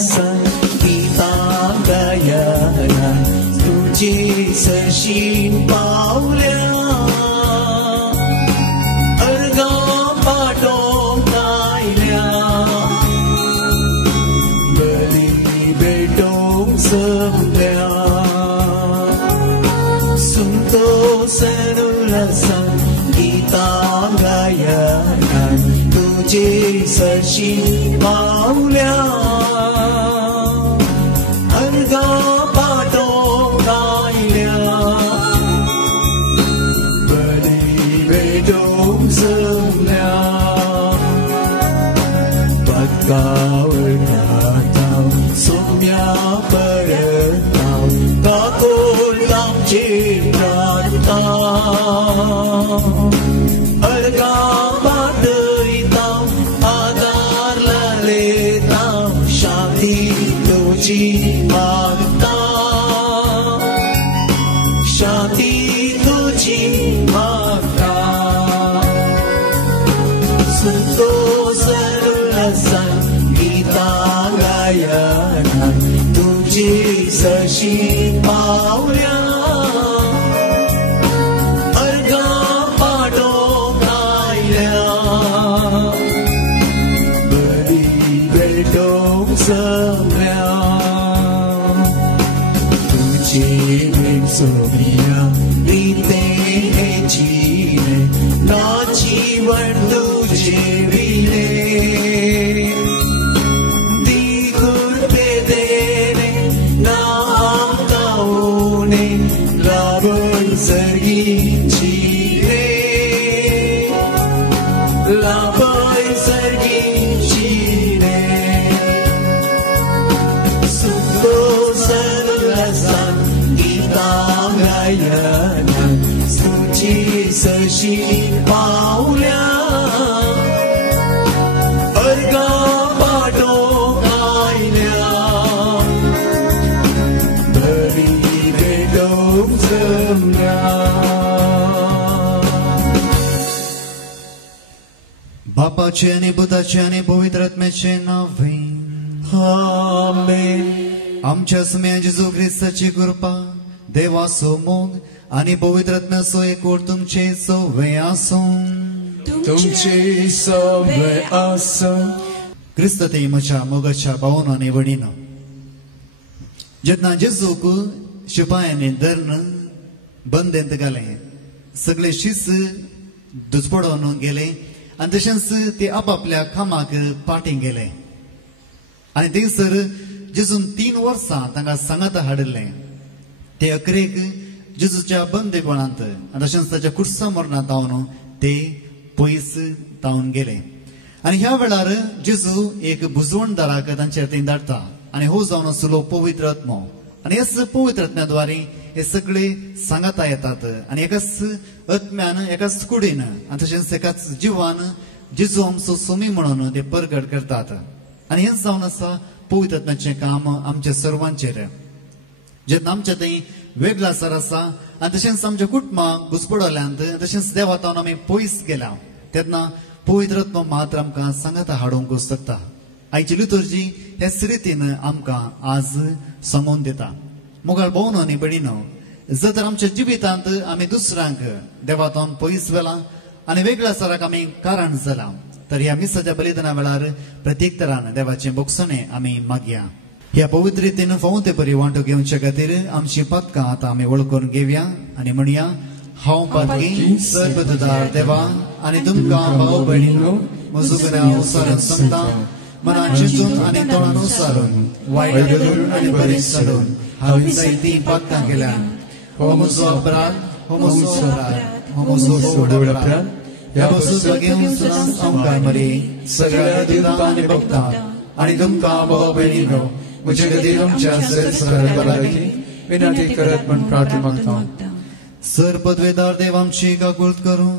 संगीता गायना तुझे सरशीन पावल्या अर्गा पाटो गायल्या बली बेटो सवल्या सुनतो सनुला संगीता गायना तुझे सरशीन पावल्या अर्गा पाटो गायल्या बली बेटो सवल्या पत्कावर नाताव सोम्या परताव काकोल आमचे प्रार्थना अर्गा पाटयताव आधार लेताव शांती तुझी मागता शांती तुझी मागता सुनतो सरुला संगीता गायना तुझी सशी पावल्या अर्गा पाटो गायल्या बली बेटो सवल्या तुझे बिन सोनिया बीते है जीने ना जीवन तुझे विले सशी पावल्या अर्गा पाटो गायल्या बली बेटो जमल्या बापाचे आणि बुधाचे आणि पवित्र आत्म्याचे नावे आमेन. आमच्या सुम्या जेजू ख्रिस्ताची कृपा देवासो मोग आणि पवित्र आत्म्याचो एकवट तुमचे सवे आसो तुमचे सवे आसो. क्रिस्त ते म्हज्या मोगाच्या भावन आनी भणीन जेन्ना जेजूक शिपायांनी धरून बंदेंत घाले सगळे शिस दुजपडोवन गेले आनी तशेंच ते आपापल्या कामाक पाटी गेले आनी थंयसर जेजून 3 वर्सां तांकां सांगात हाडले. ते अकरेक जेजूच्या बंदेपणांत आनी तशेंच ताच्या कुर्सा मरणांत तावन ते पयस तावन गेले आनी ह्या वेळार जेजू एक बुजवणदाराक तांचेर थंय धाडटा आनी हो जावन आसलो पवित्र आत्मो आनी ह्याच पवित्र आत्म्याद्वारे हे सगळे सांगाता येतात आनी एकाच आत्म्यान एकाच कुडीन आनी तशेंच एकाच जिवान जेजू आमचो सोमी म्हणून ते परगट करतात आनी हें जावन आसा पवित्र आत्म्याचें काम आमच्या सर्वांचेर. जेन्ना आमच्या थंय वेगळा सर आसा आनी तशेंच आमच्या कुटुंबाक घुसपडल्यांत तशेंच देवातावन आमी पयस गेल्या तेन्ना पवित्र आत्मो मात्र आमकां सांगाता हाडूंक शकता. आयची लितुर्जी ह्याच रितीन आमकां आज सांगून दिता. मोगाळ भोवन आनी भयणीनो, जर तर आमच्या जिवितांत आमी दुसऱ्यांक देवातावन पयस वेला आनी वेगळ्या सराक आमी कारण जाला तर ह्या मिसाच्या बलिदाना वेळार प्रत्येक तरान देवाचें बोगसणे आमी मागया. ह्या पवित्र रितीन फावूं ते परी वांटो घेवचे खातीर आमची पदकां आतां आमी वळखून घेवया आनी म्हणया हांव पदकी सर्वदार देवा आनी तुमकां भाव भयणीनो म्हजो गुन्यांव उसरावन सांगता मनान चिंतून आनी तोंडान उसारून वायट करून आनी बरें साडून हांवें जायतीं पदकां केल्यात. हो म्हजो अपराध, हो म्हजो अपराध, हो म्हजो व्हड अपराध. ह्या वस्तूंचो घेवन सुद्दां आमकां मरी सगळ्या दिवता आनी भक्तांक आनी तुमकां भाव भयणीनो म्हजे खातीर आमच्या सर्वसाधारण भलायकी विनंती करत म्हण प्रार्थना मागता. सर पदवेदार देव आमची काकुळट करूं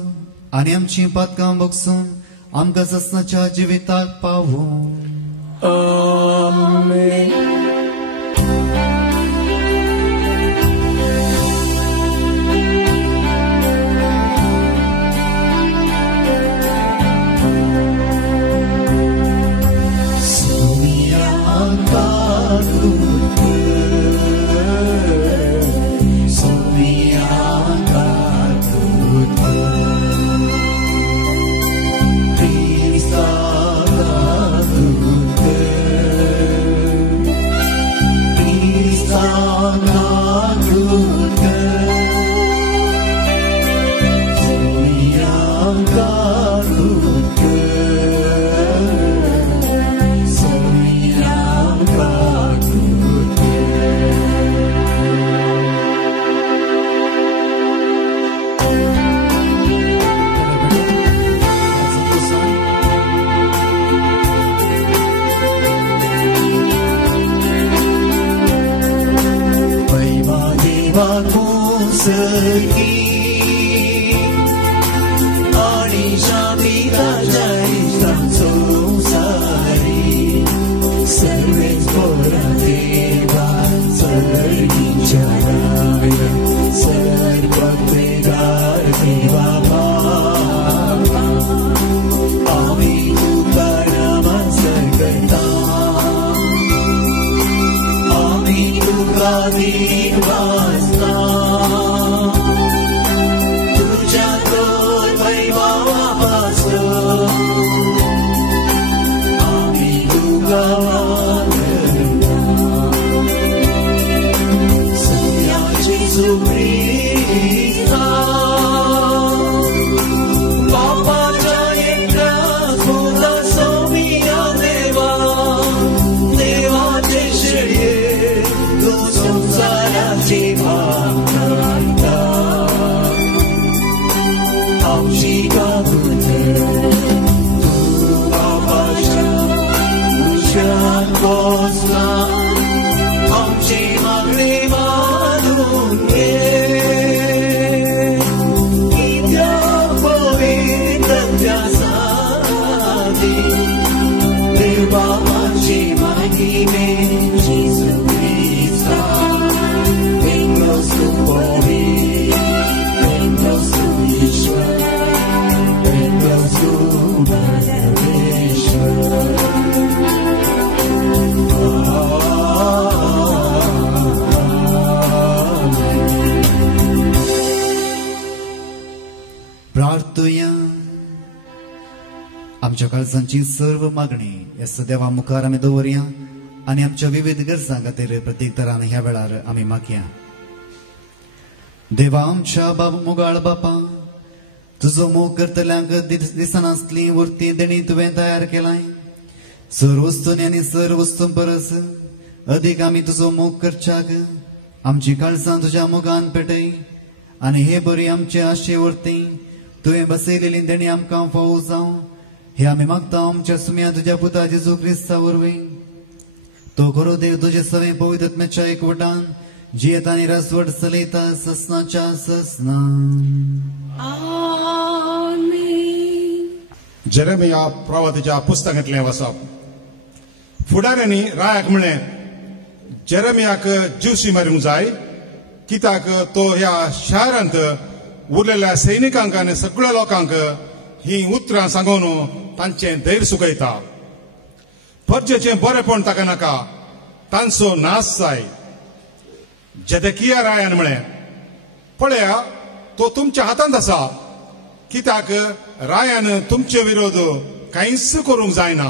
आनी आमची पदकां बगसून आमकां ससनाच्या जिविताक पावूं. आमेन. God. संसर्गी आणि शांती ताज्या इष्टांचो सारी सर्वेच बरा देवा सर्गीच्या राया सर्वपेगार देवा बाबा आम्ही तुका नमस्कार करता आम्ही तुका दिन वाजता तुझ्या तोर वैभवापासून आम्ही तुका सुप्रीता बापाच्या एकटा सुद्धा सौम्या देवा देवाचे शेळये तू संसाराची भावना आमची गावत तू बापाच्या उशात पोचला आमची मागणी मानून घे इत्या पवित्रतेसाठी देव बाबाची महिमे जेसू ख्रिस्ता vengas tu poder vengas tu ईश्वर vengas tu परमेश्वर प्रार्थूया आमच्या काळजांची सर्व मागणी या सदैवा मुखार आम्ही दवरया आणि आमच्या विविध गरजां खातीर प्रत्येक तरान ह्या वेळार आम्ही मागया देवा आमच्या मोगाळ बापा तुजो मोग करतल्यांक दिसनासली वृत्ती देणी तुवें तयार केलाय सर्व वस्तूंनी आनी सर्व वस्तूं परस अदीक आमी तुजो मोग करच्याक आमची काळजां तुज्या मोगान पेटय आनी हे बरी आमचे आशे वर्ती तुवें बसयलेली देणी आमकां फावो जावं हे आमी मागता आमच्या सुम्या तुज्या पुता जेजू क्रिस्ता वरवीं तो खरो देव तुजे सवे पवित्र आत्म्याच्या एकवटान जियेत आनी रासवट चलयता ससनाच्या ससना आमीन. जेरेमिया प्रवादीच्या पुस्तकांतलें वाचप फुडाऱ्यांनी रायाक म्हळें जेरेमियाक जीवशी मारूंक जाय कित्याक तो ह्या शारांत उरलेल्या सैनिकांक आनी सगळ्या लोकांक ही उतरां सांगून तांचें धैर्य सुकयता परजेचें बरेपण ताका नाका तांचो नाश जाय जेदेकिया रायान म्हळें पळया तो तुमच्या हातांत आसा कित्याक रायान तुमचे विरोध कांयच करूंक जायना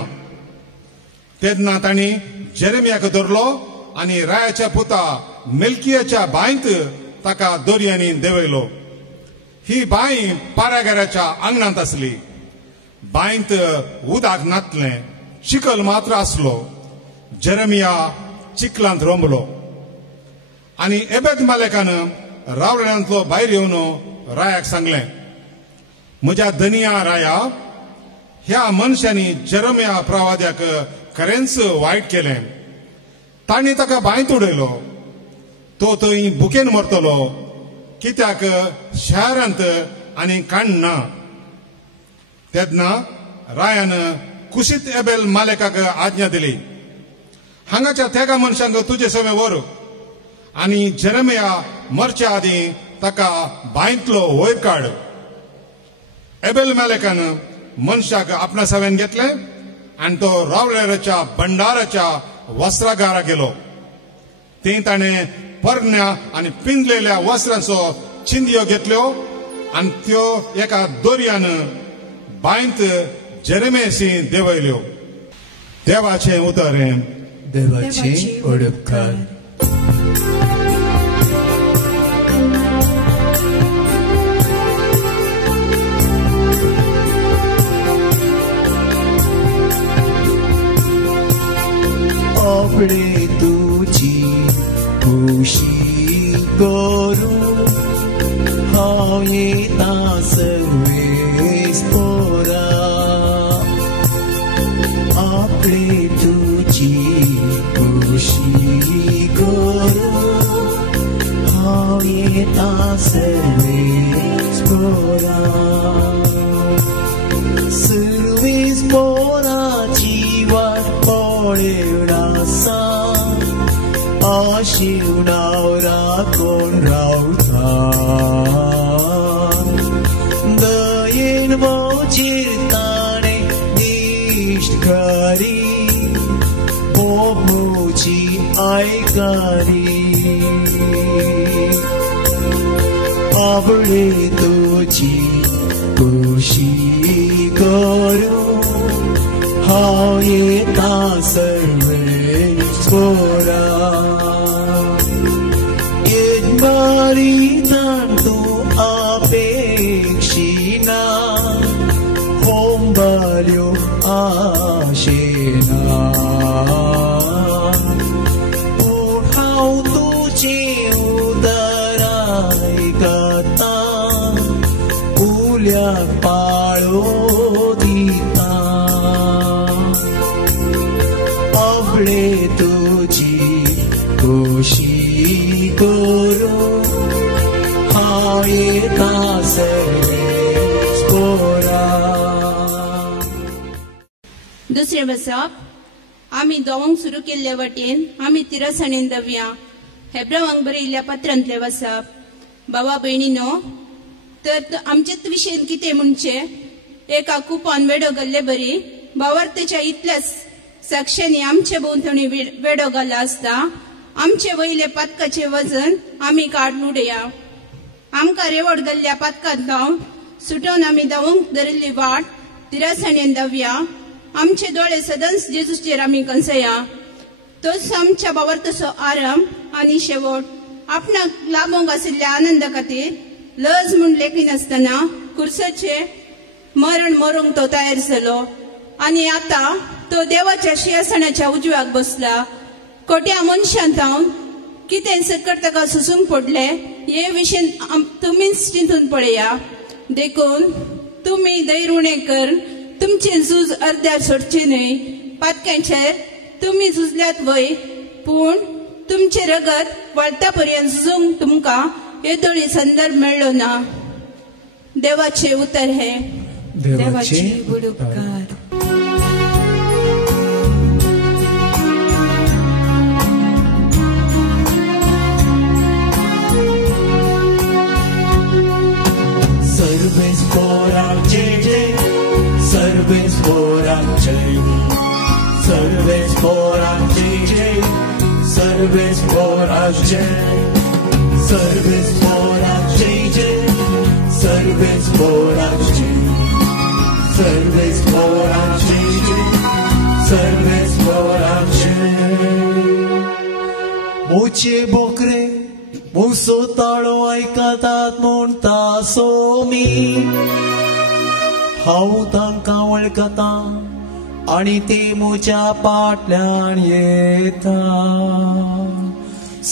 तेन्ना तांणी जेरेमियाक धरलो आनी रायाच्या पुता मेल्कियाच्या बांयत ताका दोरयांनी देंवयलो ही बांय पारागाराच्या आंगणांत आसली बांयत उदक नातलें चिखल मात्र आसलो जेरेमिया चिखलांत रोंबलो आनी एबेद मालेकान रावड्यांतलो भायर येवन रायाक सांगलें म्हज्या धनिया राया ह्या मनशांनी जेरेमिया प्रवाद्याक खरेंच वायट केलें तांणी ताका बांयत उडयलो तो थंय भुकेन मरतलो कित्याक शारांत आनी काण ना तेन्ना रायान कुशीत एबेल मालेकाक आज्ञा दिली हांगाच्या तेगा मनशांक तुजे सवे व्हर आनी जेरेमिया मरच्या आदीं ताका बांयतलो वयर काड एबेल मालेकान मनशाक आपणा सवेन घेतलें आनी तो रावळेराच्या भंडाराच्या वस्त्रागारा गेलो थंय ताणें परण्या आनी पिंजलेल्या वस्त्रांचो चिंदयो घेतल्यो आनी त्यो एका दोरयान बांयत जेरेमियाशी देंवयल्यो देवाचें उतर देवाची ओडपकार आपणे तुझी खुशी करू हांव येता सर्वेस पोरा आपणे तुझी खुशी करू हांव हांव येता सर्वेस पोरा सर्वेस पोराची वाट पळेवड आसा आशिवनावरा कोण रावता दयेन मोचेर ताणें दिश्ट घाली मोची आयकारी आवडे तुजी खुशी करूं हांव येता सर्वेस पोरा येजमारीतान तूं अपेक्षिना होंबाल्यो आशेना पूण हांव तुजें उदर आयकता उल्याक पाळो दिता आवडे तुजी खुशी करूं हांव येता सर्वेस पोरा दुसरे बसप आमी दोवंक सुरू केल्ले वटेन आमी तिरसाणेन दवया हेब्रावांक बरयल्ल्या पत्रांतले वसप बाबा भयणीनो तर आमचेच विशयेन कितें म्हणचे एका कुपान वेडो घाल्ले बरी भावार्थेच्या इतल्याच साक्षांनी आमचे भोवतणी वेडो घाला आसता आमचे वयले पातकाचे वजन आमी काडून उडया आमकां रेवड घाल्ल्या पातकांत सुटोवन आमी धावंक धरिल्ली वाट तिरसाणेन दवया आमचे दोळे सदंच जेजूचेर आमी कंसया तोच आमच्या भावार्थाचो आरंभ आनी शेवट आपणाक लाभोंक आशिल्ल्या आनंदा खातीर लज म्हूण लेखी नासतना कुर्साचे मरण मरूंक तो तयार जालो आनी आतां तो देवाच्या सिंहासनाच्या उजव्याक बसला कोट्या मनशांत कितें सकट ताका सुसूंक पडले हे विशयेन तुमीच चिंतून पळया देखून तुमी धैर्य उणें कर तुमचे झूज अर्द्यार सोडचे न्हय पातक्यांचेर तुमी झुजल्यात वय पूण तुमचे रगत वळता पर्यंत झुजूंक तुमकां येदोळी संदर्भ मेळ्ळो ना देवाचे उतर हे देवाचे बुडुपकार सर्वेस पोराक जय जय सर्वेस पोराक जय सर्वेस पोराक जय जय सर्वेस पोराक जय सर्वेस पोराक जय जय सर्वेस पोराक जय सर्वेस पोराक जय जय सर्वेस पोराक जय मोचे बोकरे मुसो ताळो आयकतात म्हूण तासोमी हांव तांकां वळखता आनी ते म्हज्या फाटल्यान येता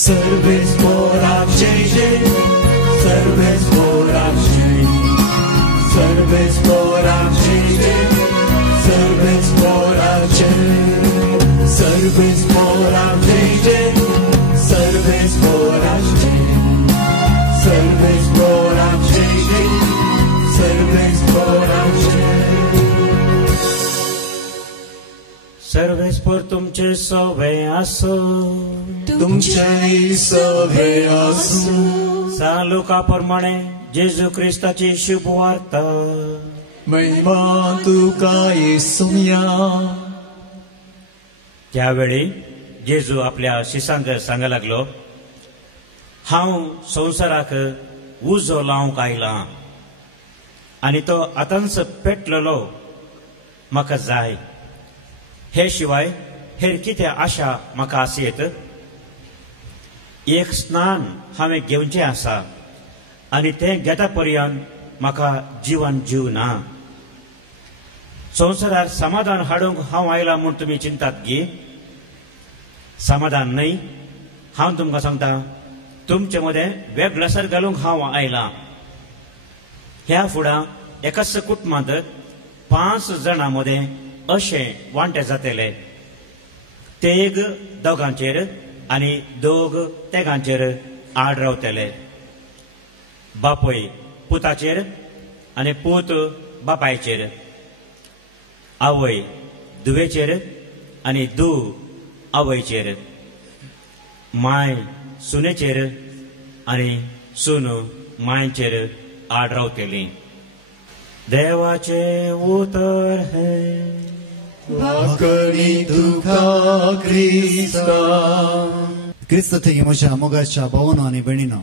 सर्वेस पोराक जय जय सर्वेस पोराक जय सर्वेस पोराक जय जय सर्वेस पोराक जय सर्वेस पोराक जय जय सर्वेस पोराक जय सर्वेस पोराक जय जय सर्वेस पोराक जय सर्वेस पोर तुमचे सवे आसो तुमचे सवे आसूं सालुका प्रमाणे जेजू क्रिस्ताची शुभ वार्ता महिमा तुका येसुया त्यावेळी जेजू आपल्या शिष्यांक सांगू लागलो हांव संवसाराक उजो लावंक आयला आनी तो आतांच पेटलेलो म्हाका जाय हे शिवाय हेर कितें आशा म्हाका आसयत एक स्नान हांवें घेवचें आसा आनी तें घेता पर्यंत म्हाका जिवन जीवना संवसारार समाधान हाडूंक हांव आयला म्हूण तुमी चिंतात गी समाधान न्हय हांव तुमकां सांगता तुमचे मदें वेगळासर घालूंक हांव आयला ह्या फुडां एकाच कुटुंबांत 5 जाणां मदें अशें वांटे जातले तेग दोगांचेर आनी दोग तेगांचेर आड रावतले बापोय पुताचेर आनी पूत बापायचेर, आवय धुवेचेर आनी धूव आवयचेर, माय सुनेचेर आनी सून मायचेर आड रावतली. देवाचे उतर हे भाकरी तुका क्रिस्ता. क्रिस्त थंय म्हज्या मोगाच्या भावांनो आनी भयणीनो,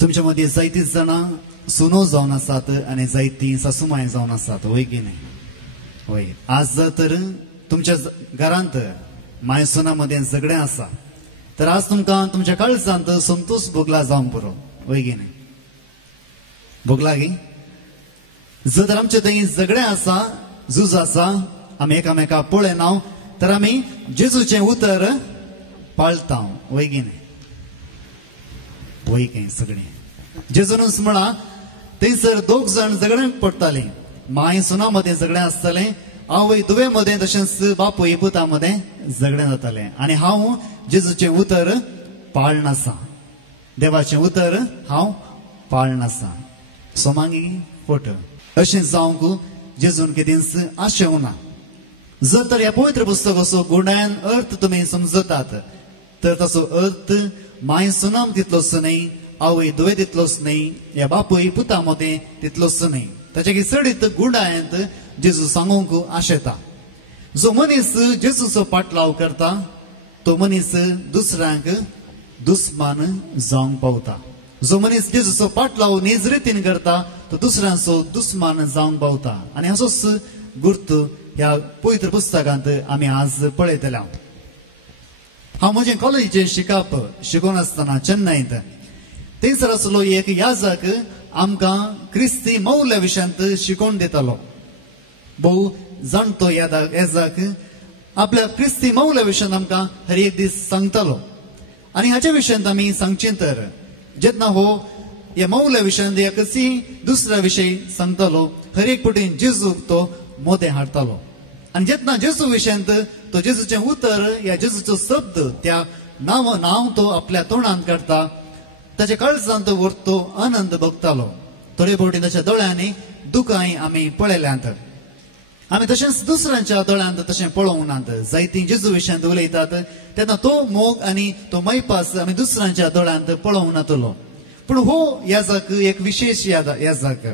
तुमच्या मदीं जायतीं जाणां सुनो जावन आसात आनी जायतीं सासूमाय जावन आसात, वय की न्ही? वय. आज तर तुमच्या घरांत माय सुना मदें झगडें आसा, तर आज तुमकां तुमच्या काळजांत संतोष भोगला जावंक पुरो, वय की न्ही? भोगला गी? जर आमचे थंय झगडें आसा, झूज आसा, आमी एकामेका पळयना, तर आमी जेजूचें उतर पाळटा, वय की न्ही? वय की सगळें जेजूनच म्हणा, थंयसर दोग जाण झगड्यांक पडटालीं. माय सुना मदें झगडें आसतलें, आवय धुवे मदें, तशेंच बापूय पुता मदें झगडें जातालें. आनी हांव जेजूचें उतर पाळनासा, देवाचें उतर हांव पाळनासा. सोमांगी फोट अशें जावंक जेजून केदींच आशेव ना. जर तर ह्या पवित्र पुस्तकाचो गुणायन अर्थ तुमी समजतात, तर ताचो अर्थ माय सुनाम तितलोच न्ही, आवय धुवे तितलोच न्ही, ह्या बापूय पुता मदें तितलोच न्ही. ताच्या सडीत गुणायंत जेजू सांगूंक आशेता. जो मनीस जेजूचो पाटलाव करता, तो मनीस दुसऱ्यांक दुस्मान जावंक पावता. जो मनीस जेजूचो पाटलाव नेज रितीन करता, तो दुसऱ्यांचो दुस्मान जावंक पावता. आनी असोच गुर्त ह्या पवित्र पुस्तकांत आमी आज पळयतले. हांव म्हजें कॉलेजीचें शिकप शिकोवन आसतना चेन्नईंत थंयसर आसलो एक याजक आमकां क्रिस्ती मौल्या विशयांत शिकोवन दितालो. भोव जाणतो याजक आपल्या क्रिस्ती मौल्या विशयांत आमकां हर एक दीस सांगतालो. आनी हाच्या विशयांत आमी सांगचें तर जेन्ना हो ह्या मौल्या विशयांत ह्या कशी दुसऱ्या विशयी सांगतालो, हर एक पटीन जेजूक तो मोदें हाडतालो. आनी जेन्ना जेजू विशयांत तो जेजूचें उतर या जेजूचो शब्द त्या नांव तो आपल्या तोंडांत काडटा, ताच्या काळजांत व्हरतो आनंद भोगतालो. थोडे फावटी ताच्या दोळ्यांनी दुखांय आमी पळयल्यांत. आमी तशेंच दुसऱ्यांच्या दोळ्यांत तशें पळोवंक नात. जायतीं जेजू विशयांत उलयतात तेन्ना तो मोग आनी तो मैपास आमी दुसऱ्यांच्या दोळ्यांत पळोवंक नातलो. पूण हो याजक एक विशेष याजक.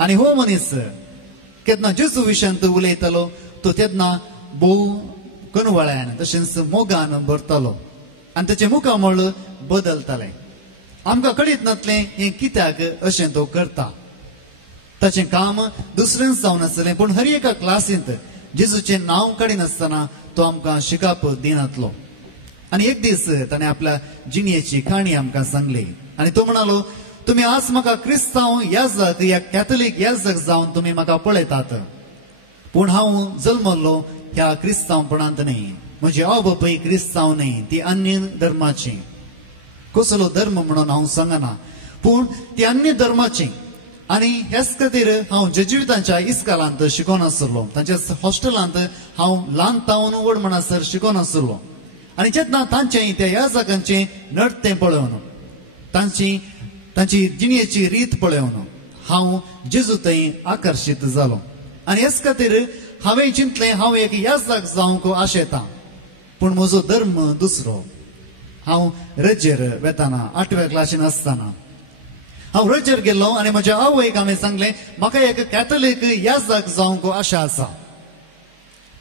आनी हो मनीस केन्ना जेजू विशयांत उलयतालो, तो तेन्ना भोव कनवळ्यान तशेंच मोगान भरतालो आनी ताचें मुखामळ बदलतालें. आमकां कळीत नासलें हें कित्याक अशें तो करता. ताचें काम दुसऱ्यांच जावन आसलें, पूण हर एका क्लासींत जेजूचें नांव काडिनासतना तो आमकां शिकप दिनातलो. आनी एक दीस ताणें आपल्या जिणेची काणी आमकां सांगली. आनी तो म्हणालो, तुमी आज म्हाका क्रिस्तांव याजक या कॅथलीक याजक जावन तुमी म्हाका पळयतात, पूण हांव जल्मल्लो ह्या क्रिस्तांवपणांत न्ही. म्हजी आवय बापूय क्रिस्तांव न्ही, ती अन्य धर्माची. कसलो धर्म म्हणून हांव सांगना, पूण ती अन्य धर्माची. आनी हेच खातीर हांव जेजुइतांच्या इस्कालांत शिकोवन आसलो. तांच्या हॉस्टेलांत हांव ल्हान तावन व्हड म्हणसर शिकोवन आसलो. आनी जेन्ना तांचें त्या याजकांचें नडतें पळोवन, तांची जिणेची रीत पळोवन हांव जेजू थंय आकर्शीत जालो. आनी हेच खातीर हांवें चिंतलें हांव एक याजक जावंक आशेतां, पूण म्हजो धर्म दुसरो. हांव रजेर वेताना 8व्या क्लासीन आसतना हांव रजेर गेल्लो आनी म्हज्या आवयक हांवें सांगलें म्हाका एक कॅथलीक याजक जावंक आशा आसा.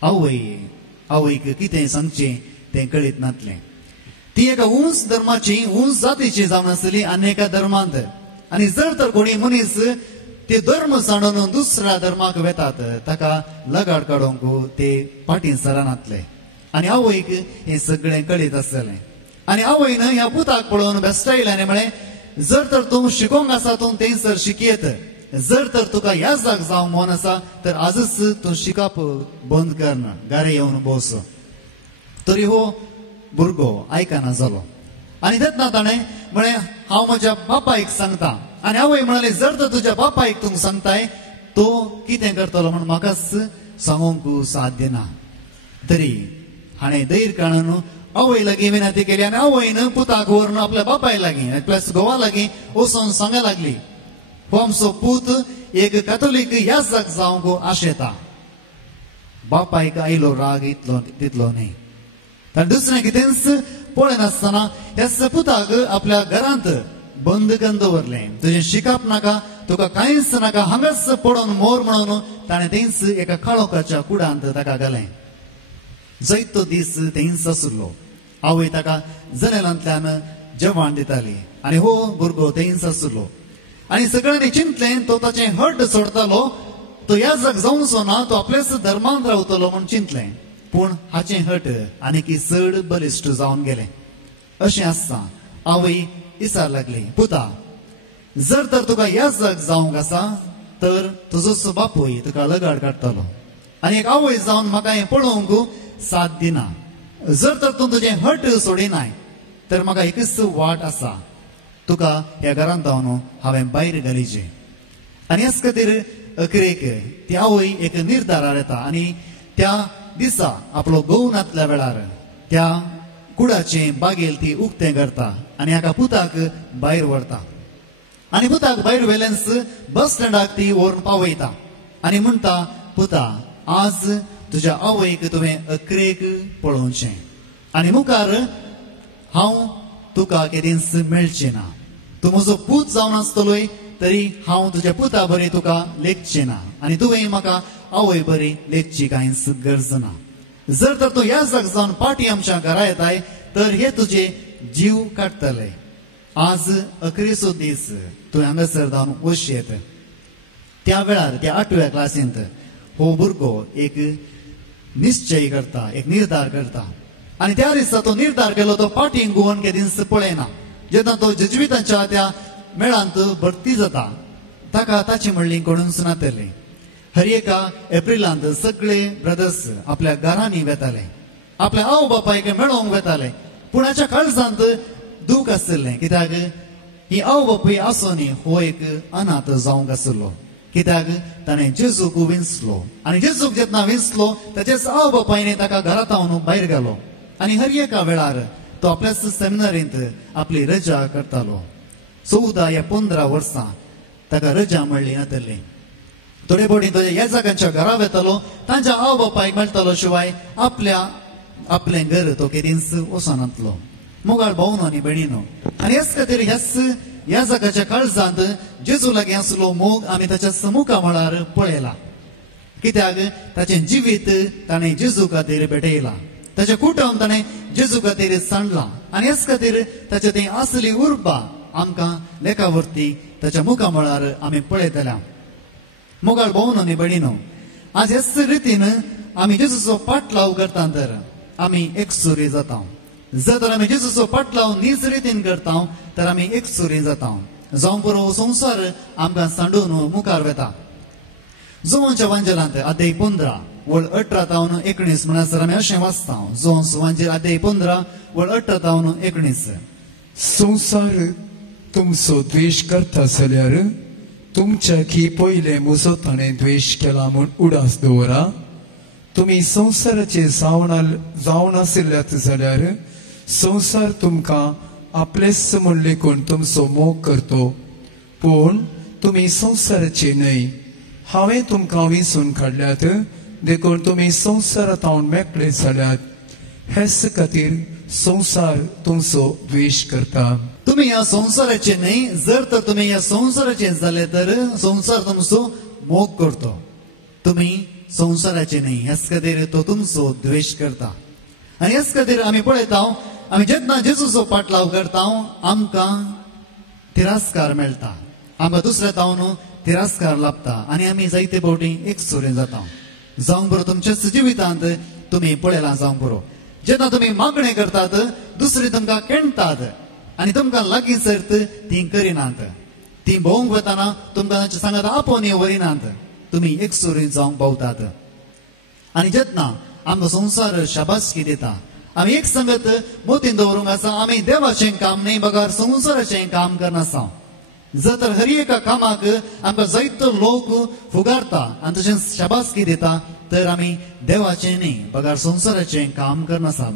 आवयक कितें सांगचें तें कळीत नासलें. ती एका उंच धर्माची उंच जातीची जावन आसली आनी एका धर्मांत. आनी जर तर कोणी मनीस ते धर्म सांडून दुसऱ्या धर्माक वेतात, ताका लगाड काडूंक ते फाटीं सरनातले. आनी आवयक हें सगळें कळीत आसलें. आनी आवयन ह्या पुताक पळोवन बेस्टायल्यान म्हळें, जर तर तूं शिकोवंक आसा तूं थंयसर शिकयत. जर तर तुका याजक जावंक मन आसा तर आजच तूं शिकप बंद करना, घरा येवन बस. तरी हो भुरगो आयकना जालो. आनी तेन्ना ताणें म्हळें हांव म्हज्या बापायक सांगता. आनी आवय म्हणाली, जर तर तुज्या बापायक तूं सांगताय तो कितें करतलो म्हण म्हाकाच सांगूंक साध्य ना. तरी हाणें धैर्य काडून आवय लागीं विनंती केली. आनी आवयन पुताक व्हरून आपल्या बापाय लागीं आपल्या घोवा लागीं वचून सांगूंक लागली, हो आमचो पूत एक कॅथोलीक याजक जावंक आशेता. बापायक आयलो राग इतलो तितलो न्ही. तर दुसरें कितेंच पळयनासतना ह्या पुताक आपल्या घरांत बंद करून दवरलें. तुजें शिकप नाका, तुका कांयच नाका, हांगाच पडोवन मोर म्हणून ताणें थंयच एका काळोखाच्या कुडांत ताका घालें. जायतो दीस थंयच आसलो. आवय ताका जनेलांतल्यान जेवण दिताली आनी हो भुरगो थंयच आसलो. आनी सगळ्यांनी चिंतलें तो ताचें हट सोडतालो, तो याजक जावचो ना, तो आपल्याच धर्मान रावतलो म्हूण चिंतलें. पूण हाचें हट आनीक चड बलिश्ट जावन गेलें. अशें आसता आवय इसार लागली, पुता जर तर तुका याजक जावंक आसा तर तुजोच बापूय तुका लगाड काडटलो. आनी एक आवय जावन म्हाका हें पळोवंक साथ दिना. जर तर तूं तुजें हट सोडिनाय तर म्हाका एकच वाट आसा, तुका ह्या घरांत धांवन हांवें भायर घालीचें. आनी ह्याच खातीर अखेरेक ती आवय एक निर्धारार येता आनी त्या दिसा आपलो गौनातल्या वेळार त्या कुडाचें बागेल ती उक्तें करता आनी हाका पुताक भायर व्हरता. आनी पुताक भायर व्हेलेंच बस स्टँडाक ती व्हरून पावयता आनी म्हणटा, पुता आज तुज्या आवयक तुवें अखेरेक पळोवचें आनी मुखार हांव तुका केदींच मेळचें ना. तूं म्हजो पूत जावन आसतलोय तरी हांव तुज्या पुता बरी तुका लेखचें ना आनी तुवें म्हाका आवय बरी लेखची कांयच गरज ना. जर तर तूं याजक जावन पाटी आमच्या घरा येताय तर हे तुजे जीव काडटले. आज अखेरेचो दीस तूं हांगासर धांवन वचयत. त्या वेळार त्या 8व्या क्लासींत हो भुरगो एक निश्चय करता, एक निर्धार करता आनी त्या दिसा तो निर्धार केलो तो पाटींक घुंवन केदींच पळयना. जेन्ना तो जेजुवितांच्या त्या मेळांत भरती जाता ताका ताची म्हणली कोणूच नातेली. हर एका एप्रिलांत सगळे ब्रदर्स आपल्या घरांनी वेताले, आपल्या आवय बापायक मेळोवंक वेताले. पूण हाच्या काळजांत दूख आसलें, कित्याक ही आवय बापूय आसोनी हो एक अनाथ जावंक आसलो. कित्याक ताणें जेजूक विंचलो आनी जेजूक जेन्ना विंचलो ताचेच आवय बापायनी ताका घरांत हाडून भायर घालो. आनी हर एका वेळार तो आपल्याच सेमिनारींत आपली रजा करतालो. 14 या 15 वर्सां ताका रजा मेळ्ळी नातली. थोडे फावटी तो याजकांच्या घरा वेतालो, तांच्या आवय बापायक मेळटालो, शिवाय आपलें घर तो केदींच वचनातलो. मोगाळ भावनो आनी भयणीनो, आनी ह्याच खातीर ह्याच याजकाच्या काळजांत जेजू लागीं आसलो मोग आमी ताच्या मुखा मळार पळयला. कित्याक ताचें जिवीत ताणें जेजू खातीर भेटयलां, ताचें कुटुंब ताणें जेजू खातीर सांडलां आनी ह्याच खातीर ताचें तें असली उर्बा आमकां लेखावरती ताच्या मुखा मळार आमी पळयतल्या. मोगाळ भावनो आनी भयणीनो, आज ह्याच रितीन आमी जेजूचो पाटलाव करता तर आमी एकसुरी जाता. जर तर आमी जेजूचो पाटलाव नीज रितीन करता तर आमी एकसुरी जाता. जावं बरो संवसार आमकां सांडून मुखार वेता. जोवांच्या वांजेलांत अध्याय 15 वळ 18 तावन 19 म्हणसर आमी अशें वाचता. जोन्स वांजेल अध्याय 15 वळ 18 तावन 19. संसार तुमचो द्वेश करता जाल्यार तुमच्याकी पयले म्हजो ताणें द्वेश केला म्हूण उडास दवरा. तुमी संसाराचे जावन आशिल्ल्यात जाल्यार संसार तुमकां आपलेच म्हूण लेखून तुमचो मोग करतो. पूण तुमी संसाराचे न्हय, हांवें तुमकां विंचून काडल्यात देखून तुमी संसारांत हांव मेकळे जाल्यात. हेच खातीर संसार तुमचो द्वेश करता. तुमी ह्या संसाराचे न्हय, जर तर तुमी ह्या संसाराचे जाले तर संसार तुमचो मोग करतो. तुमी संसाराचे न्हय, ह्याच खातीर तो तुमचो द्वेश करता. आनी ह्याच खातीर आमी पळयता, आमी जेन्ना जेजूचो पाटलाव करता आमकां तिरस्कार मेळटा, आमकां दुसऱ्या तावन तिरस्कार लाभता आनी आमी जायते फावटी एकसुरी जाता. जावंक बरो तुमच्याच जिवितांत तुमी पळयलां जावंक बरो, जेन्ना तुमी मागणें करतात दुसरी तुमकां केणटात आनी तुमकां लागीं सर्त ती करिनात. ती भोवंक वताना तुमकां सांगात आपोवन व्हरिनात, तुमी एकसुरी जावंक पावतात. आनी जेन्ना आमकां संवसार शाबासकी दिता, आमी एक संगत मोतीन दवरूंक आसा, आमी देवाचें काम न्हय बगार संवसाराचें काम करनासा. जर तर हर एका कामाक आमकां जायतो लोक फुगारता आनी तशेंच शाबासकी दिता तर आमी देवाचें न्हय बगार संवसाराचें काम करनासा.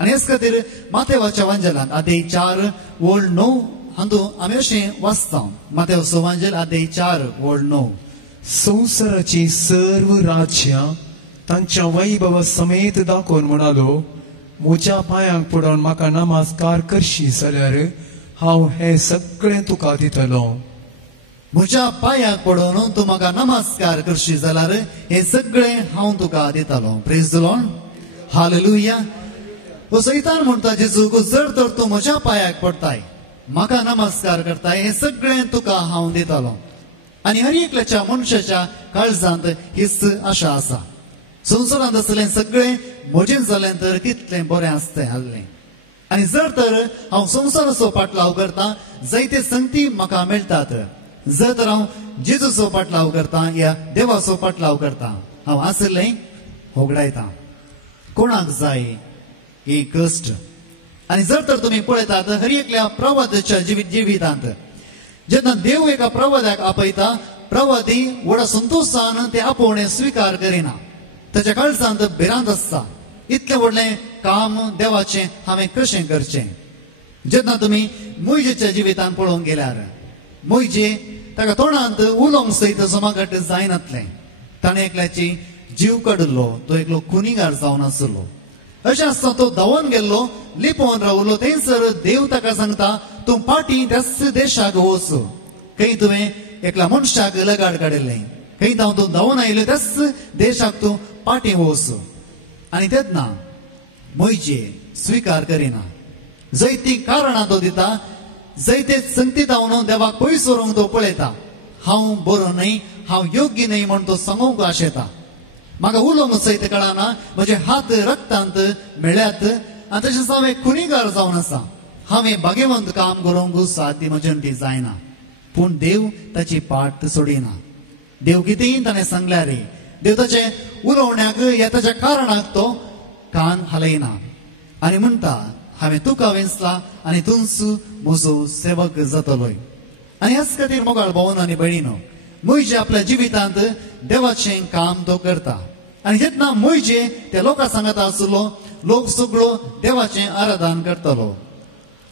आनी हेच खातीर मातेवाच्या वांजेलांत अध्याय 4 वळ 9 हातू आमी अशें वाचता मातेव सुवांजेल अध्याय 4 वड 9. संसाराची सर्व राज्यां तांच्या वैभवा समेत दाखोवन म्हणालो, म्हज्या पांयांक पडोवन म्हाका नमस्कार करशी जाल्यार हांव हें सगळें तुका दितलो. म्हज्या पांयाक पडोवन तूं म्हाका नमस्कार करशी जाल्यार हें सगळें हांव तुका दितलो. Praise the Lord. हालेलुया. सैतान म्हणटा जेजूक, जर तर तूं म्हज्या पांयाक पडताय, म्हाका नमस्कार करताय, हें सगळें तुका हांव दितलो. आनी हर एकल्याच्या मनशाच्या काळजांत हीच आशा आसा. संवसारांत असलें सगळें म्हजें जालें तर कितलें बरें आसतें आहलें. आनी जर तर हांव संवसाराचो पाटलाव करतां, जायते संगती म्हाका मेळटात. जर तर हांव जेजूचो पाटलाव करतां या देवाचो पाटलाव करतां, हांव आसलें होगडायतां. कोणाक जाय ही कश्ट. आनी जर तर तुमी पळयतात हर एकल्या प्रवादाच्या जिवितांत जेन्ना देव एका प्रवाद्याक आपयता, प्रवादी व्हडा संतोशान ते आपोवणें स्विकार करिना. ताच्या काळजांत भिरांत आसता, इतलें व्हडलें काम देवाचें हांवें कशें करचें. जेन्ना तुमी मोइजेच्या जिवितांत पळोवंक गेल्यार, मोइजे ताका तोंडांत उलोवंक सयत समागट जायनातलें. ताणें एकल्याची जीव काडलो, तो एकलो खुनीगार जावन आसलो. अशें आसता तो धांवून गेल्लो, लिपोवन रावलो. थंयसर देव ताका सांगता, तूं पाटी त्याच देशाक वच. खंय तुवें एकल्या मनशाक लगाड काडिल्लें, खंय तूं धांवून आयलो त्याच देशाक तूं पाटी वच. आनी तेन्ना मोइजे स्विकार करिना. जायतीं कारणां तो दिता, जायते संगती धांवन देवाक पयस व्हरूंक तो पळयता. हांव बरो न्हय, हांव योग्य न्हय म्हण तो सांगूंक आशेता. म्हाका उलोवंक सयत कळना, म्हजे हात रक्तांत मेळ्यात आनी तशेंच हांवें खुनीगार जावन आसा. हांवें भाग्यवंत काम करूंक साध्य म्हजेंटी जायना. पूण देव ताची पाट सोडिना. देव कितेंय ताणें सांगल्यार देव ताचे उलोवण्याक ह्या ताच्या कारणाक तो कान हालयना. आनी म्हणटा, हांवें तुका वेंचला आनी तूंच म्हजो सेवक जातलोय. आनी ह्याच खातीर मोगाळ भावन आनी भयणीनो, मोइजे आपल्या जिवितांत देवाचें काम तो करता. आनी जेन्ना मोइजे त्या लोकां सांगता आसलो, लोक सगळो देवाचें आराधन करतलो.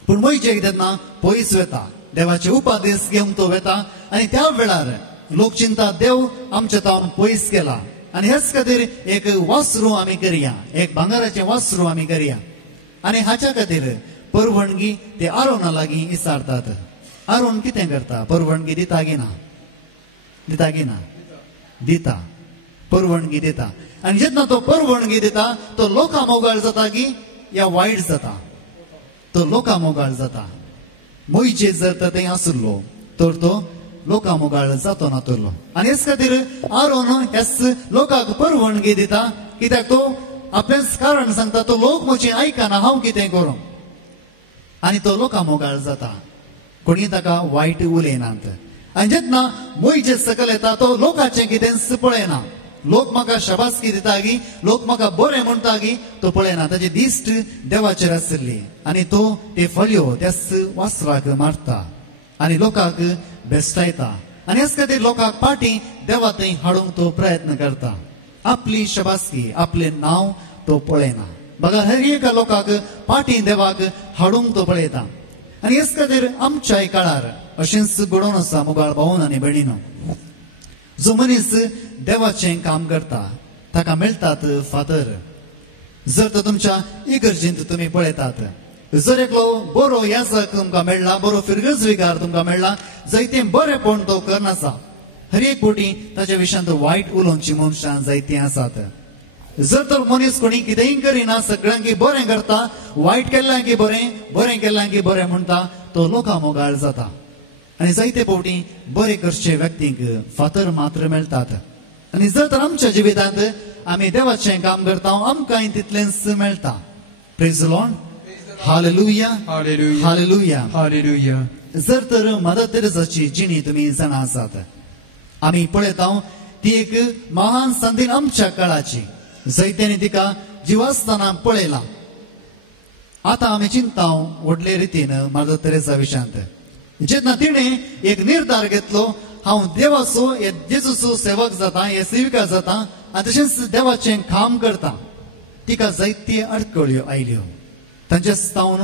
पूण मोइजे तेन्ना पयस वेता, देवाचे उपादेश घेवंक तो वेता. आनी त्या वेळार लोक चिंता, देव आमच्या तावन पयस गेला. आनी हेच खातीर एक वासरू आमी करया, एक भांगराचें वासरू आमी करया. आनी हाच्या खातीर परवणगी ते आरोना लागीं विचारतात. आरोन कितें करता? परवणगी दिता की ना? दिता की ना? दिता. परवणगी दिता. आनी जेन्ना तो परवणगी दिता, तो लोकां मोगाळ जाता की या वायट जाता? तो लोकां मोगाळ जाता. मोइजे जर तर थंय आसलो तर तो लोकां मोगाळ जातो नातलो. आनी हेच खातीर आरोन ह्याच लोकांक परवणगी दिता, कित्याक तो आपलेंच कारण सांगता, तो लोक म्हजें आयकना, हांव कितें करूं. आनी तो लोकां मोगाळ जाता. कोणी ताका वायट उलयनात. आनी जेन्ना मोइजे सकयल येता, तो लोकांचें कितेंच पळयना. लोक म्हाका शबासकी दिता की लोक म्हाका बरें म्हणटा की तो पळयना. ताची दिश्ट देवाचेर आसली आनी तो ते फळयो त्याच वासराक मारता आनी लोकांक बेस्तायता. आनी हेच खातीर लोकांक पाटी देवा थंय हाडूंक तो प्रयत्न करता. आपली शबासकी, आपलें नांव तो पळयना. बघा, हर एका लोकांक पाटी देवाक हाडूंक तो पळयता. आनी हेच खातीर आमच्याय काळार अशेंच घडोवन आसा मोगाळ भावन आनी भयणीनो. जो मनीस देवाचें काम करता ताका मेळटात फातर. जर तर तुमच्या इगर्जेंत तुमी पळयतात, जर एकलो बरो याजक तुमकां मेळ्ळा, बरो फिरगजविकार तुमकां मेळ्ळा, जायतें बरेंपण तो करनासा. हर एक फावटी ताच्या विशयांत वायट उलोवची मनशां जायतीं आसात. जर तर मनीस कोणी कितेंय करिना, सगळ्यांकी बरें करता, वायट केल्ल्यां की बरें, बरें केल्ल्यां की बरें म्हणटा, तो लोकां मोगाळ जाता. आनी जायते फावटी बरे करचे व्यक्तीक फातर मात्र मेळटात. आनी जर तर आमच्या जिवितांत आमी देवाचें काम करता, आमकांय तितलेंच मेळटा. Praise the Lord. Hallelujah. Hallelujah. Hallelujah. Hallelujah. जर तर मदर तेरेसाची जिणी तुमी जाणा आसात, आमी पळयता ती एक महान संदेश आमच्या काळाची. जायत्यांनी तिका जिवासतना पळयला. आतां आमी चिंता व्हडले रितीन मदर तेरेसा विशयांत. जेन्ना तिणें एक निर्धार घेतलो, हांव देवाचो जेजूचो सेवक जाता, हे सेविका जाता आनी तशेंच देवाचें काम करता, तिका जायत्यो अडखळ्यो आयल्यो. तांचे जावन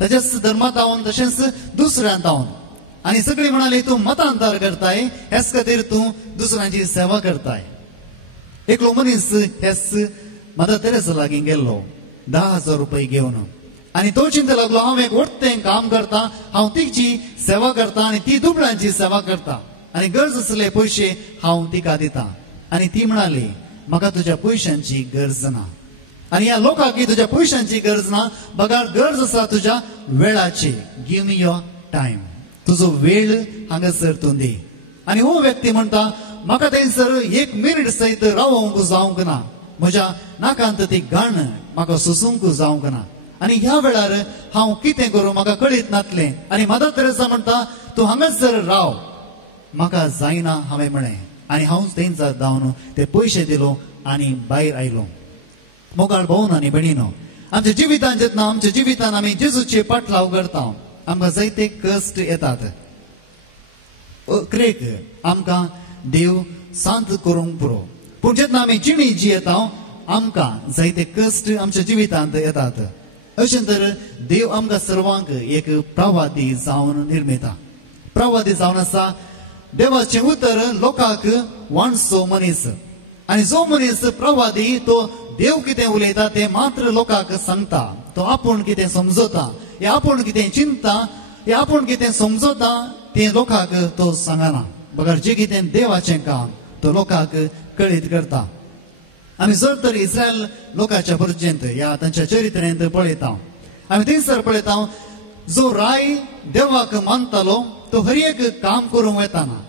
तशेंच धर्मांत आवन तशेंच दुसऱ्यांत आवन आनी सगळीं म्हणाली तूं मतांतर करताय हेच खातीर तूं दुसऱ्यांची सेवा करताय एकलो मनीस हेच मदर तेरेसा लागीं गेल्लो 10,000 रुपये घेवन आनी तो चिंता लागलो हांव एक व्हडलें काम करता हांव तिची सेवा करता आनी ती दुबळ्यांची सेवा करता आनी गरज असले पयशे हांव तिका दिता आनी ती म्हणाली म्हाका तुज्या पयशांची गरज ना आनी ह्या लोकांक तुज्या पयशांची गरज ना बघा गरज आसा तुज्या वेळाची गिव मी युअर टायम तुजो वेळ हांगासर तूं दी आनी हो व्यक्ती म्हणटा म्हाका थंयसर 1 मिनिट सयत रावूंक जावंक ना म्हज्या नाकांत ती गाण म्हाका सोसूंक जावंक ना आनी ह्या वेळार हांव कितें करूं म्हाका कळीत नातलें आनी मदर तेरेसा म्हणटा तूं हांगासर राव म्हाका जायना हांवें म्हळें आनी हांव थंयसर धांवन ते पयशे दिलो आनी भायर आयलो मोगाळ भोवन आनी भयणीनो आमच्या जिवितांत जेन्ना आमच्या जिवितांत आमी जेजूचे पाटलाव करता आमकां जायते कश्ट येतात क्रेक आमकां देव शांत करूंक पुरो पूण जेन्ना आमी जिणी जियेता आमकां जायते कश्ट आमच्या जिवितांत येतात अशें तर देव आमकां सर्वांक एक प्रवादी जावन निर्मिता प्रवादी जावन आसा देवाचें उतर लोकांक वांडसो मनीस आनी जो मनीस प्रवादी तो देव कितें उलयता तें मात्र लोकांक सांगता तो आपूण कितें समजता हे आपूण कितें चिंतता हे आपूण कितें समजता तें लोकांक तो सांगना बघा जें कितें देवाचें काम तो लोकांक कळीत करता आमी जर तर इस्रायल लोकांच्या पर्यंत ह्या तांच्या चरित्रेंत पळयता आमी थंयसर पळयता जो राय देवाक मानतालो तो हर एक काम करूंक येताना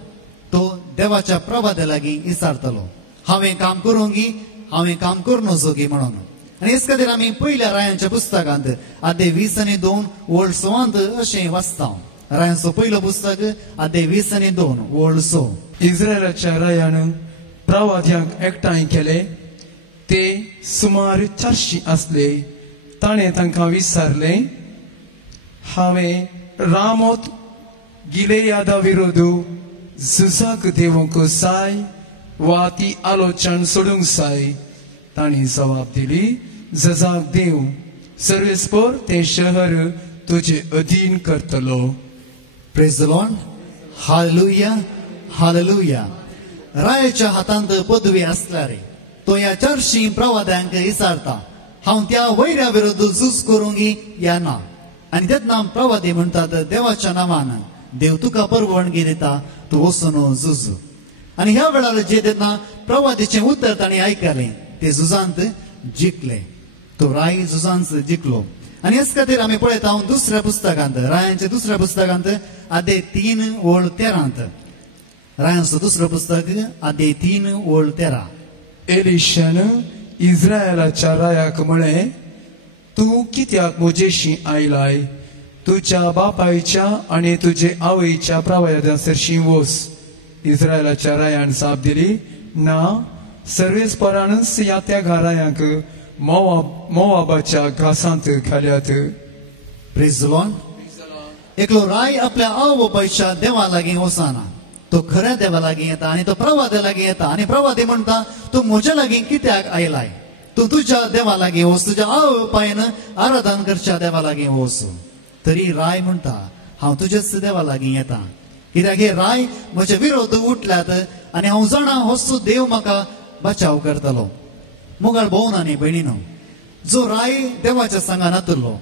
तो देवाच्या प्रभाद्या लागीं इसारतलो हांवें काम करूंक गी हांवें काम करूं नजो गी म्हणून आनी हेच खातीर आमी पयल्या रायांच्या पुस्तकांत आदे 20 आनी 2 वोळ 6 अशें वाचता रायांचो पयलो पुस्तक आदे 20 आनी 2 वोळ 6 इस्रायलाच्या रायान प्रवाद्यांक एकठांय केले ते सुमार 400 आसले ताणें तांकां विचारले हांवें रामोत गिलेयादा विरोध झुजाक देवूंक जाय वा ती आलोचन सोडूंक जाय तांणी जबाब दिली झुजाक देव सर्वेस्पर ते शहर तुजे अधीन करतलो praise the Lord hallelujah hallelujah रायाच्या हातांत पदवी आसल्यार तो ह्या 400 प्रवाद्यांक विचारता हांव त्या वैऱ्या विरोध झूज करूंक येना आनी तेन्ना प्रवादी म्हणटात देवाच्या नांवान देव तुका परवानगी दिता तूं वचून झूज आनी ह्या वेळार जे तेन्ना प्रवादीचें उतर ताणें आयकलें ते झुजांत जिखले तो राय झुजांत जिखलो आनी हेच खातीर आमी पळयता दुसऱ्या पुस्तकांत रायांच्या दुसऱ्या पुस्तकांत आदे 3 वोळ 13 रायांचो दुसरो पुस्तक आदे 3 वोळ 13 एलिशान इस्रायलाच्या रायाक म्हळें तूं कित्याक म्हजेशी आयलाय तुज्या बापायच्या आनी तुजे आवयच्या प्रवाद्यासरशी वच इस्रायलाच्या रायान जाप दिली ना सर्वेस्परानच ह्या त्या घरायांक मोवाबाच्या घासांत घाल्यात प्रेज द लॉर्ड एकलो राय आपल्या आवय बापायच्या देवा लागीं वचना तो खऱ्या देवा लागीं येता आनी तो प्रवाद्या लागीं येता आनी प्रवादी म्हणटा तूं म्हज्या लागीं कित्याक आयलाय तूं तुज्या देवा लागीं वच तुज्या आवय बापायन आराधन करच्या देवा लागीं वच तरी राय म्हणटा हांव तुज्याच देवा लागीं येता कित्याक हे राय म्हजे विरोध उठल्यात आनी हांव जाणा होच देव म्हाका बचाव करतलो मोगाळ भोवन आनी भयणीनो जो राय देवाच्या संगान नातलो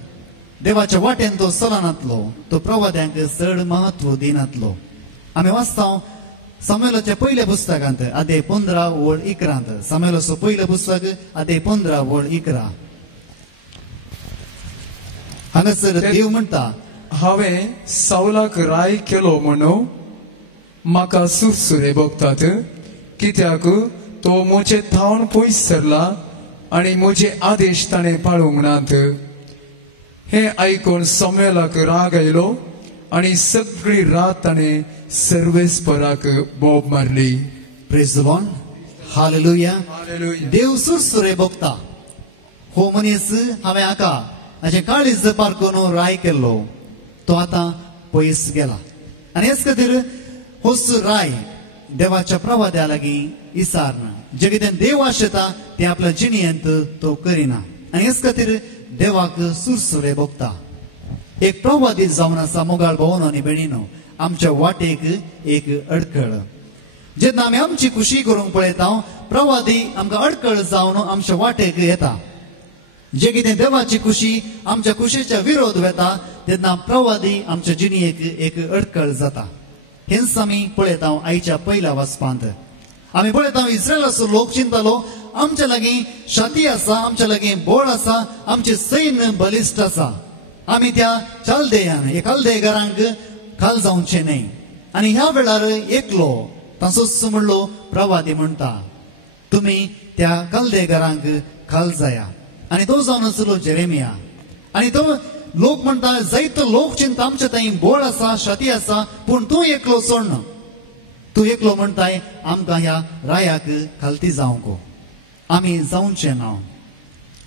देवाच्या वाटेन तो चलनातलो तो प्रवाद्यांक चड महत्व दिनातलो आमी वाचता सामुएलाच्या पयल्या पुस्तकांत आदे 15 वोळ 11 सामुएलाचो पयलें पुस्तक आदे 15 वोळ 11 हांगासर देव म्हणटा हांवें सावलाक राय केलो म्हणून म्हाका सुरसुरे भोगतात कित्याक तो म्हजे थावन पयस सरला आनी म्हजे आदेश ताणें पाळूंक नात हे आयकून सामुएलाक राग आयलो आनी सगळी रात ताणें सर्वेस्पराक बोब मारली praise the Lord hallelujah hallelujah देव सुरसुरे भोगता हो मनीस हांवें हाका हाचे काळीज पारकून राय केल्लो तो आतां पयस गेला आनी हेच खातीर होच राय देवाच्या प्रवाद्या लागीं इसारना जे कितें देव आशेता तें आपल्या जिणेंत तो करिना आनी हेच खातीर देवाक सुरसुरे भोगता एक प्रवादी जावन आसा मोगाळ भावन आनी भयणीनो आमच्या वाटेक एक अडखळ जेन्ना आमी आमची खुशी करूंक पळयता प्रवादी आमकां अडखळ जावन आमच्या वाटेक येता जे कितें देवाची खुशी आमच्या खुशेच्या विरोध वेता तेन्ना प्रवादी आमच्या जिणेक एक अडखळ जाता हेंच आमी पळयता आयच्या पयल्या वाचपांत आमी पळयता इस्रायलाचो लोक चिंतलो आमच्या लागीं शाती आसा आमच्या लागीं बोळ आसा आमचे सैन्य बलिश्ट आसा आमी त्या चालदेयान एक कालदेगारांक खाल जावचें न्हय आनी ह्या वेळार एकलो तसोच म्हणलो प्रवादी म्हणटा तुमी त्या कालदेगारांक खाल जाया आनी तो जावन आसलो जेरेमिया आनी तो लोक म्हणटा जायतो लोक चिंता आमच्या थंय बोळ आसा शाती आसा पूण तूं एकलो सोड तूं एकलो म्हणटाय आमकां ह्या रायाक खालती जावंक आमी जावचें ना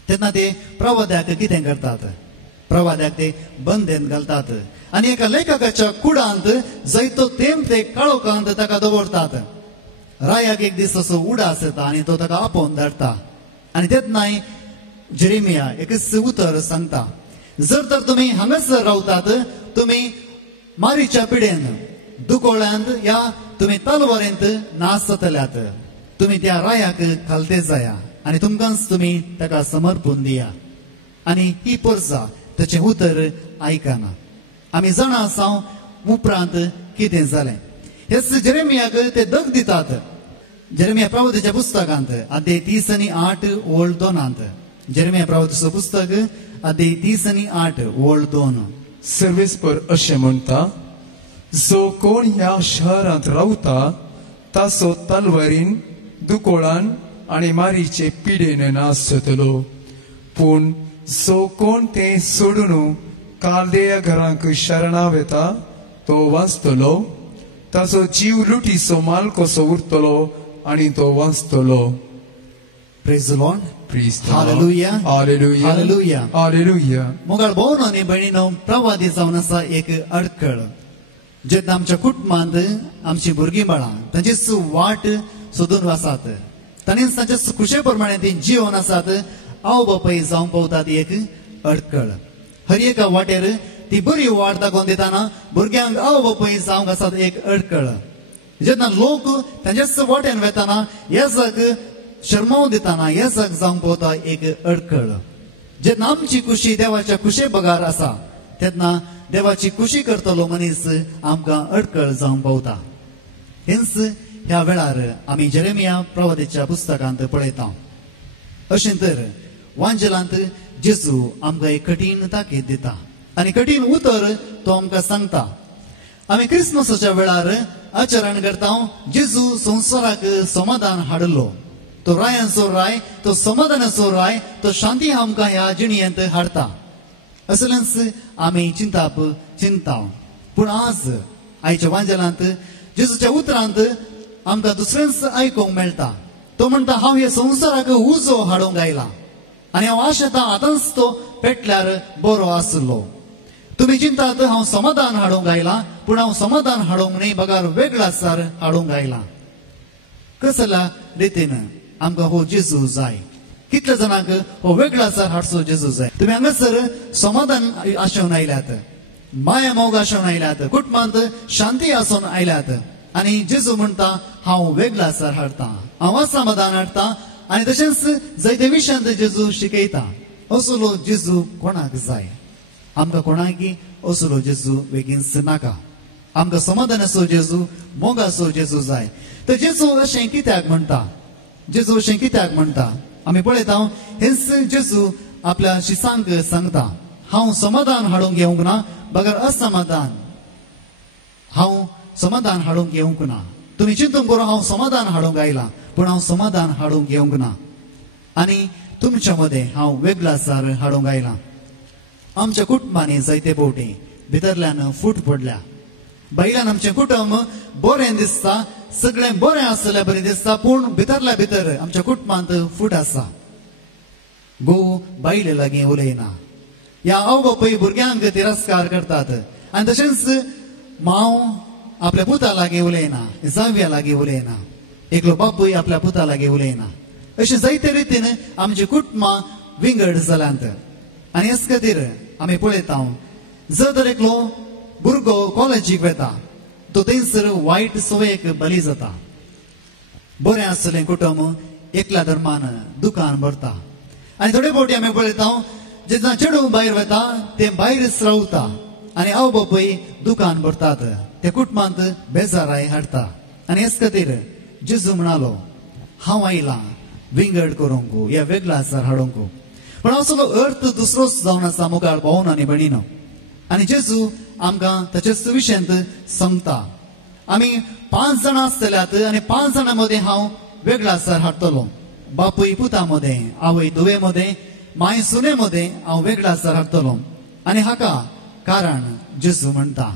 तेन्ना ते प्रवाद्याक कितें करतात प्रवाद्याक ते बंदेन घालतात आनी एका लेखकाच्या कुडांत जायतो तेंप ते काळोखांत ताका दवरतात रायाक एक दीस असो उडास येता आनी तो ताका आपोवन धाडटा आनी तेन्नाय जेरेमिया एकच उतर सांगता जर तर तुमी हांगासर रावतात तुमी मारीच्या पिडेन दुकोळ्यांत या तुमी तलवारेंत नास जातल्यात तुमी त्या रायाक खालते जाया आनी तुमकांच तुमी ताका समर्पून दिया आनी ही परसा ताचें उतर आयकना आमी जाणा आसा उपरांत कितें जालें हेच जेरेमियाक ते दग दितात जेरेमिया प्रवादीच्या पुस्तकांत अध्याय 30 आनी 8 ओळ 2 जेरेमिया प्रवादीचो पुस्तक अध्याय 30 आनी 8 ओळ 2 सर्वेस्पर अशें म्हणटा जो कोण ह्या शहरांत रावता ताचो तलवारीन दुकोळान आनी मारीचे पिडेन नास जातलो पूण जो कोण तें सोडून कालदेया घरांक शरणां वेता तो वाचतलो ताचो जीव लुटीचो माल कसो उरतलो आनी तो वाचतलो Praise the Lord. Praise the Hallelujah. Lord. Hallelujah. Hallelujah. Hallelujah. मोगाळ भावन आनी भयणीनो प्रवादी जावन आसा एक अडखळ जेन्ना आमच्या कुटुंबांत आमची भुरगीं बाळां तांचीच वाट सोदून आसात तांणीच तांच्या खुशे प्रमाणे ती जीवन आसात आवय बापाय जावं पावतात एक अडखळ हर एका वाटेर ती बरी वाट दाखोवन दिताना भुरग्यांक आवय बापाय जावंक आसात एक अडखळ जेन्ना लोक तांच्याच वाटेन वेताना येसाक शर्माव दिताना येसाक जावंक पावता एक अडखळ जेन्ना आमची खुशी देवाच्या खुशे बगार आसा तेन्ना देवाची खुशी करतलो मनीस आमकां अडखळ जावंक पावता हेंच ह्या वेळार आमी जेरेमिया प्रवादीच्या पुस्तकांत पळयता अशें तर वांजेलांत जेजू आमकां एक कठीण ताकीद दिता आनी कठीण उतर तो आमकां सांगता आमी क्रिसमसाच्या वेळार आचरण करता जेजू संवसाराक समाधान हाडलो तो रायांचो राय तो समाधानाचो राय तो शांती आमकां ह्या जिणयेंत हाडटा असलेंच आमी चिंता पूण आज आयच्या वांजेलांत जेजूच्या उतरांत आमकां दुसरेंच आयकूंक मेळटा तो म्हणटा हांव हे संवसाराक उजो हाडूंक आयला आनी हांव आशेतां आतांच तो पेटल्यार बरो आसलो तुमी चिंतात हांव समाधान हाडूंक आयला पूण हांव समाधान हाडूंक न्ही बगार वेगळासार हाडूंक आयला कसल्या रितीन आमकां हो जेजू जाय कितले जाणांक हो वेगळासार हाडचो जेजू जाय तुमी हांगासर समाधान आसोवन आयल्यात माया मोग आसोवन आयल्यात कुटुंबांत शांती आसोवन आयल्यात आनी जेजू म्हणटा हांव वेगळासार हाडटा हांव समाधान हाडटा आनी तशेंच जायते विशयांत जेजू शिकयता असलो जेजू कोणाक जाय आमकां कोणाकी असलो जेजू बेगीनच नाका आमकां समाधानाचो जेजू मोगाचो जेजू जाय तर जेजू अशें कित्याक म्हणटा जेजू अशें कित्याक म्हणटा आमी पळयता हेच जेजू आपल्या शिसांक सांगता हांव समाधान हाडूंक येवंक ना बगर असमाधान हांव समाधान हाडूंक येवंक ना तुमी चिंतूंक बरो हांव समाधान हाडूंक आयला पूण हांव समाधान हाडूंक येवंक ना आनी तुमच्या मदें हांव वेगळासार हाडूंक आयला आमच्या कुटुंबांनी जायते फावटी भितरल्यान फूट पडल्या भायल्यान आमचें कुटुंब बरें दिसता सगळें बरें आसलें बरें दिसता पूण भितरल्या भितर आमच्या कुटुंबांत फूट आसा घोव बायले लागीं उलयना ह्या आवय बापूय भुरग्यांक तिरस्कार करतात आनी तशेंच मांव आपल्या पुता लागीं उलयना जाव्या लागीं उलयना एकलो बापूय आपल्या पुता लागीं उलयना अशें जायते रितीन आमची कुटुंबां विंगड जाल्यांत आनी हेच खातीर आमी पळयता जर तर एकलो भुरगो कॉलेजीक वेता तो थंयसर वायट सवयेक बली जाता. बरें आसलें कुटुंब एकल्या धर्मान दुकान भरता. आनी थोडे फावटी आमी पळयता जेन्ना चेडूं भायर वता ते भायरच रावता आनी आवय बापूय दुकान भरतात. ते कुटुंबांत बेजाराय हाडटा. आनी हेच खातीर जेजू म्हणालो हांव आयलां विंगड करूंक या वेगळा आसार हाडूंक. पण असलो अर्थ दुसरोच जावन आसा मुखार भावन आनी भयणीनो. आनी जेजू आमकां ताचेच विशयांत सांगता. आमी 5 जाणां आसतल्यात आनी 5 जाणां मदें हांव वेगळा आसार हाडटलो. बापूय पुता मदें, आवय धुवे मदें, माय सुने मदें हांव वेगळा आसार हाडटलो. आनी हाका कारण जेजू म्हणटा.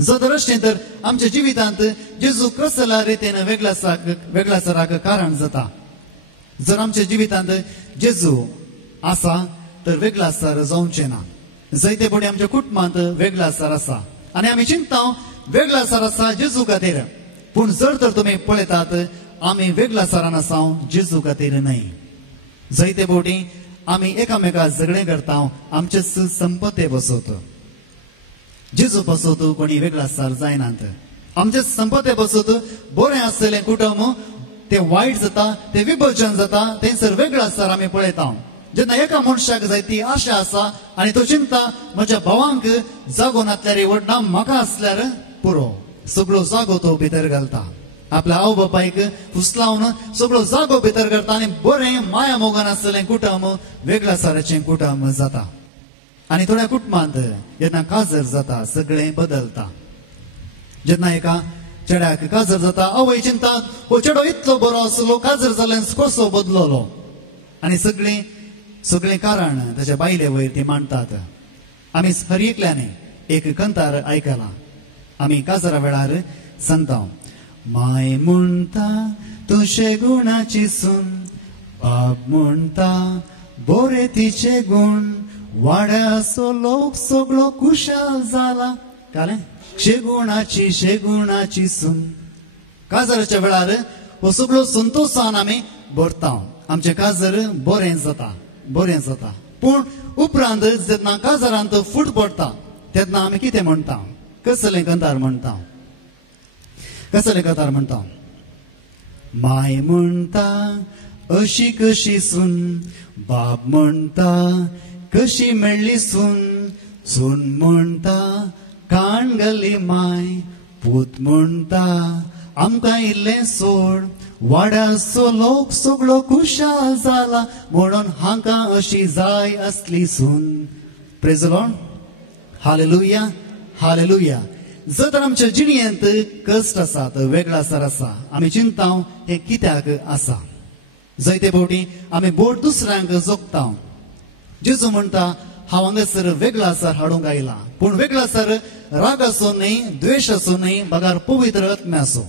जर अशें तर आमच्या जिवितांत जेजू कसल्या रितीन वेगळा आसाराक कारण जाता. जर आमच्या जिवितांत जेजू आसा तर वेगळा आसार जावचें ना. जायते फावटी आमच्या कुटुंबांत वेगळा आसार आसा आनी आमी चिंतता वेगळा आसार आसा जेजू खातीर. पूण जर तर तुमी पळयतात आमी वेगळा आसारान आसा जेजू खातीर न्हय. जायते फावटी आमी एकामेकाक झगडें करता आमचेच संपत्ते बसोत. जेजू बसोत कोणी वेगळा आसार जायनात. आमचे संपत्ते बसोत बरें आसलें कुटुंब ते वायट जाता, ते विभजन जाता, थंयसर वेगळो आसार आमी पळयता. जेन्ना एका मनशाक जायती आशा आसा आनी तो चिंता म्हज्या भावांक जागो नासल्यार व्हडना म्हाका आसल्यार पुरो. सगळो जागो तो भितर घालता. आपल्या आवय बापायक फुसलावन सगळो जागो भितर करता आनी बरें माया मोगान आसलें कुटुंब वेगळ्या आसाराचें कुटुंब जाता. आनी थोड्या कुटुंबांत जेन्ना काजर जाता सगळें बदलता. जेन्ना एका चेड्याक काजर जाता आवय चिंता हो चेडो इतलो बरो आसलो काजर जाल्यार कसो बदललो. आनी सगळें कारण ताच्या बायले वयर ती मांडटात. आमी हर एकल्याने एक कंतार आयकला. आमी काजरा वेळार सांगता माय म्हणटा तुझे गुणाची सून, बाप म्हणटा बरे तिचे गुण, वाड्याचो लोक सगळो खुशाल जाला. काले शेगुणाची सून. काजराच्या वेळार हो सगळो संतोषान आमी भरता. आमचे काजर बरें जाता. पूण उपरांत जेन्ना काजरांत फूट पडटा तेन्ना आमी कितें म्हणटा? कसलें कंतार म्हणटा? माय म्हणटा अशी कशी सून, बाप म्हणटा कशी मेळ्ळी सून, सून म्हणटा काण घाली माय, पूत म्हणटा आमकां इल्लें सोड, वाड्याचो लोक सगळो खुशाल जाला म्हणून हांका अशी जाय असली सून. Praise the Lord. Hallelujah, hallelujah. जर तर आमच्या जिणेंत कश्ट आसात, वेगळा आसार आसा, आमी चिंता हे कित्याक आसा. जायते फावटी आमी बोट दुसऱ्यांक जोगता. जेजू म्हणटा हांव हांगासर वेगळा आसार हाडूंक आयला. पूण वेगळा आसार राग आसूं न्हय, द्वेष आसूं न्हय, बगार पवित्र आत्म्या आसूं.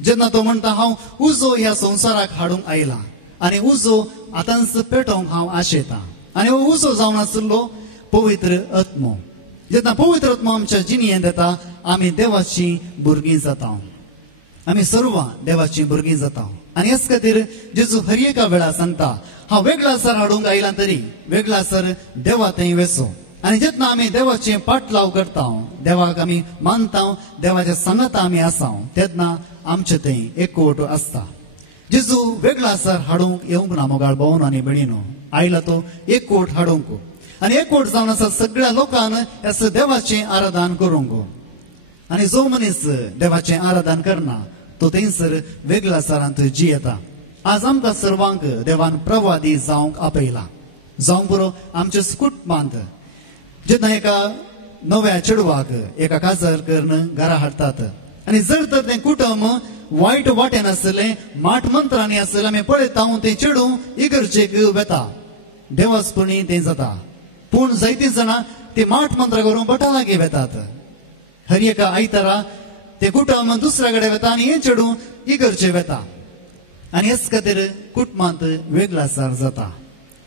जेन्ना तो म्हणटा हांव उजो ह्या संवसाराक हाडूंक आयला आनी उजो आतांच पेटोवंक हांव आशेता. आनी हो उजो जावन आसलो पवित्र आत्मो. जेन्ना पवित्र आत्मो आमच्या जिणेंत येता आमी देवाची भुरगीं जाता. आमी सर्व देवाची भुरगीं जाता. आनी हेच खातीर जेजू हर एका वेळा सांगता हांव वेगळा आसार हाडूंक आयला तरी वेगळा आसार देवा थंय वेसो. आनी जेन्ना आमी देवाचे पाटलाव करता, देवाक आमी मानता, देवाच्या संगत आमी आसा, तेन्ना आमचे थंय एकवट आसता. जेजू वेगळा आसार हाडूंक येवंक ना मोगाळ भावन आनी भयणीनो. आयला तो एकवट हाडूंक आनी एकवट जावन आसा सगळ्या लोकांन ह्या देवाचें आराधन करूंक. आनी जो मनीस देवाचें आराधन करना तो थंयसर वेगळ्या आसारांत जियेता. आज आमकां सर्वांक देवान प्रवादी जावंक आपयला. जावं पुरो आमच्या कुटुंबांत जेन्ना एका नव्या चेडवाक एका काजर करून घरा हाडटात आनी जर तर तें कुटुंब वायट वाटेन आसलें, माट मंत्रांनी आसलें, आमी पळयता तें चेडूं इगर्जेक वेता, देवाचपणी तें जाता. पूण जायतीं जाणां ते माट मंत्र करून भटा लागीं वेतात. हर एका आयतारा ते कुटुंब दुसऱ्या कडेन वेता आनी हें चेडूं इगर्जे वेता. आनी हेच खातीर कुटुंबांत वेगळो आसार जाता.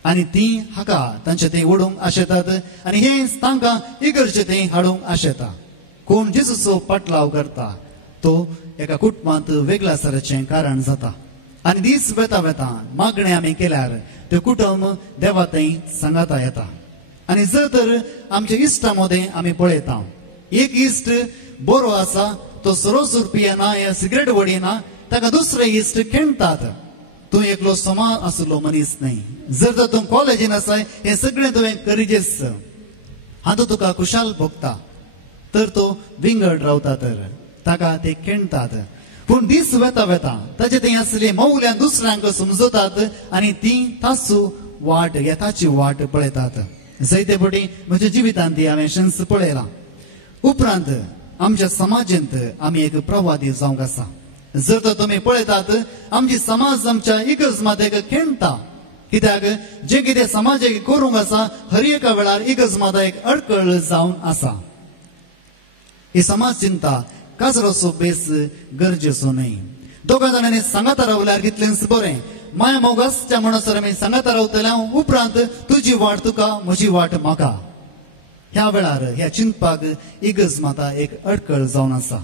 आनी तीं हाका तांचे थंय ओडूंक आशेतात आनी हे तांकां इगर्जे थंय हाडूंक आशेता. कोण जेजूचो पाटलाव करता तो एका कुटुंबांत वेगळ्या आसाराचें कारण जाता. आनी दीस वेता वेता मागणें आमी केल्यार ते कुटुंब देवा थंय सांगाता येता. आणि जर तर आमच्या इश्टामध्ये आम्ही पळयता एक इश्ट बरो आसा तो सरोसूर पियेना या सिगरेट वडयना ताका दुसरे इश्ट खेळटात तूं एकलो समान आसलो मनीस न्ही जर तर तूं कॉलेजीन आसाय हे सगळें तुवें गरजेच हातूंत तुका खुशाल भोगता तर तो विंगड रावता तर ताका ते खेळटात पूण दीस वेता वेता ताचे थंय आसली मौल्यान दुसऱ्यांक समजतात आनी ती तासू वाट येताची वाट पळयतात जायते फावटी म्हज्या जिवितांत ती हांवें शन्स पळयला उपरांत आमच्या समाजांत आमी एक प्रवादी जावंक आसा जर तर तुमी पळयतात आमची समाज आमच्या इगज मातेक खेळटा कित्याक जे कितें समाजाक करूंक आसा हर एका वेळार इगज माता एक अडकळ जावन आसा ही समाज चिंता काजराचो बेस गरजेचो न्ही दोगां जाणांनी सांगाता रावल्यार कितलेंच बरें माया मोगासच्या म्हणसर आमी सांगाता रावतल्या उपरांत तुजी वाट तुका म्हजी वाट म्हाका ह्या वेळार ह्या चिंतपाक इगज माता एक अडकळ जावन आसा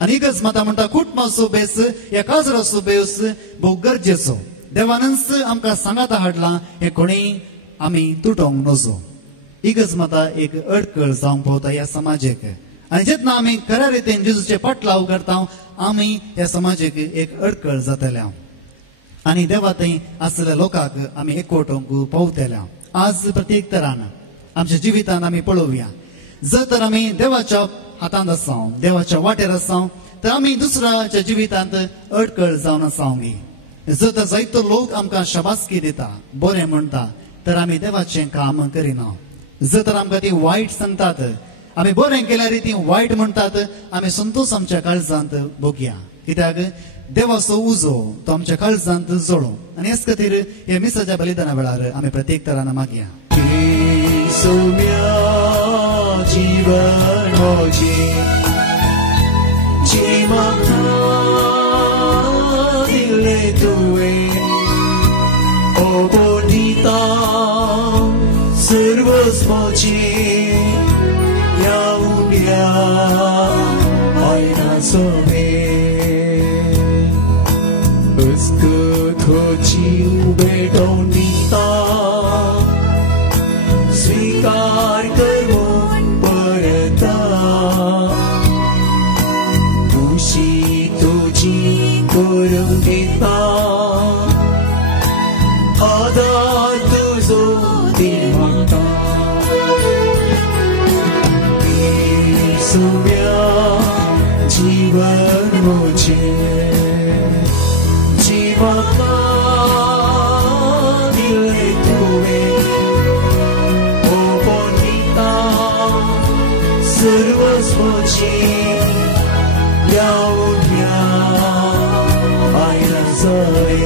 आनी इगज माता म्हणटा कुटुंबाचो बेस ह्या काजराचो बेस भोव गरजेचो देवानच आमकां सांगाता हाडला हे कोणीय आमी तुटोंक नजो इगज माता एक अडकळ जावंक पावता ह्या समाजाक आनी जेन्ना आमी खऱ्या रितीन जेजूचे पाटलाव करता आमी ह्या समाजाक एक अडकळ जातल्या आनी देवा थंय आसलेल्या लोकांक आमी एकवटोंक पावतल्या आज प्रत्येक तरान आमच्या जिवितांत आमी पळोवया जर तर आमी देवाच्या हातांत आसा देवाच्या वाटेर आसा तर आमी दुसऱ्याच्या जिवितांत अडकळ जावन आसांगी जर तर जायतो लोक आमकां शाबासकी दिता बरें म्हणटा तर आमी देवाचें काम करिना जर तर आमकां ती वायट सांगतात आमी बरें केल्यार ती वायट म्हणटात आमी संतोष आमच्या काळजांत भोगया कित्याक देवाचो उजो तो आमच्या काळजांत जळो आनी हेच खातीर हे मिसाच्या बलिदाना वेळार आमी प्रत्येक तरान मागया जीवन मोजे जी म्हाका दिले तुवें ओबोदिता सर्वस्वाचें ह्या उंड्या आयनाचो जीव भेटोवन दिता स्वीकार करून परता खुशी तुजी करून दिता आदार तुजो दीन म्हाका येसुया जीवन म्हजें म्हाका दिलें तुवें ओबोदिता सर्वस्वाचें ह्या उंड्या आयनाचोय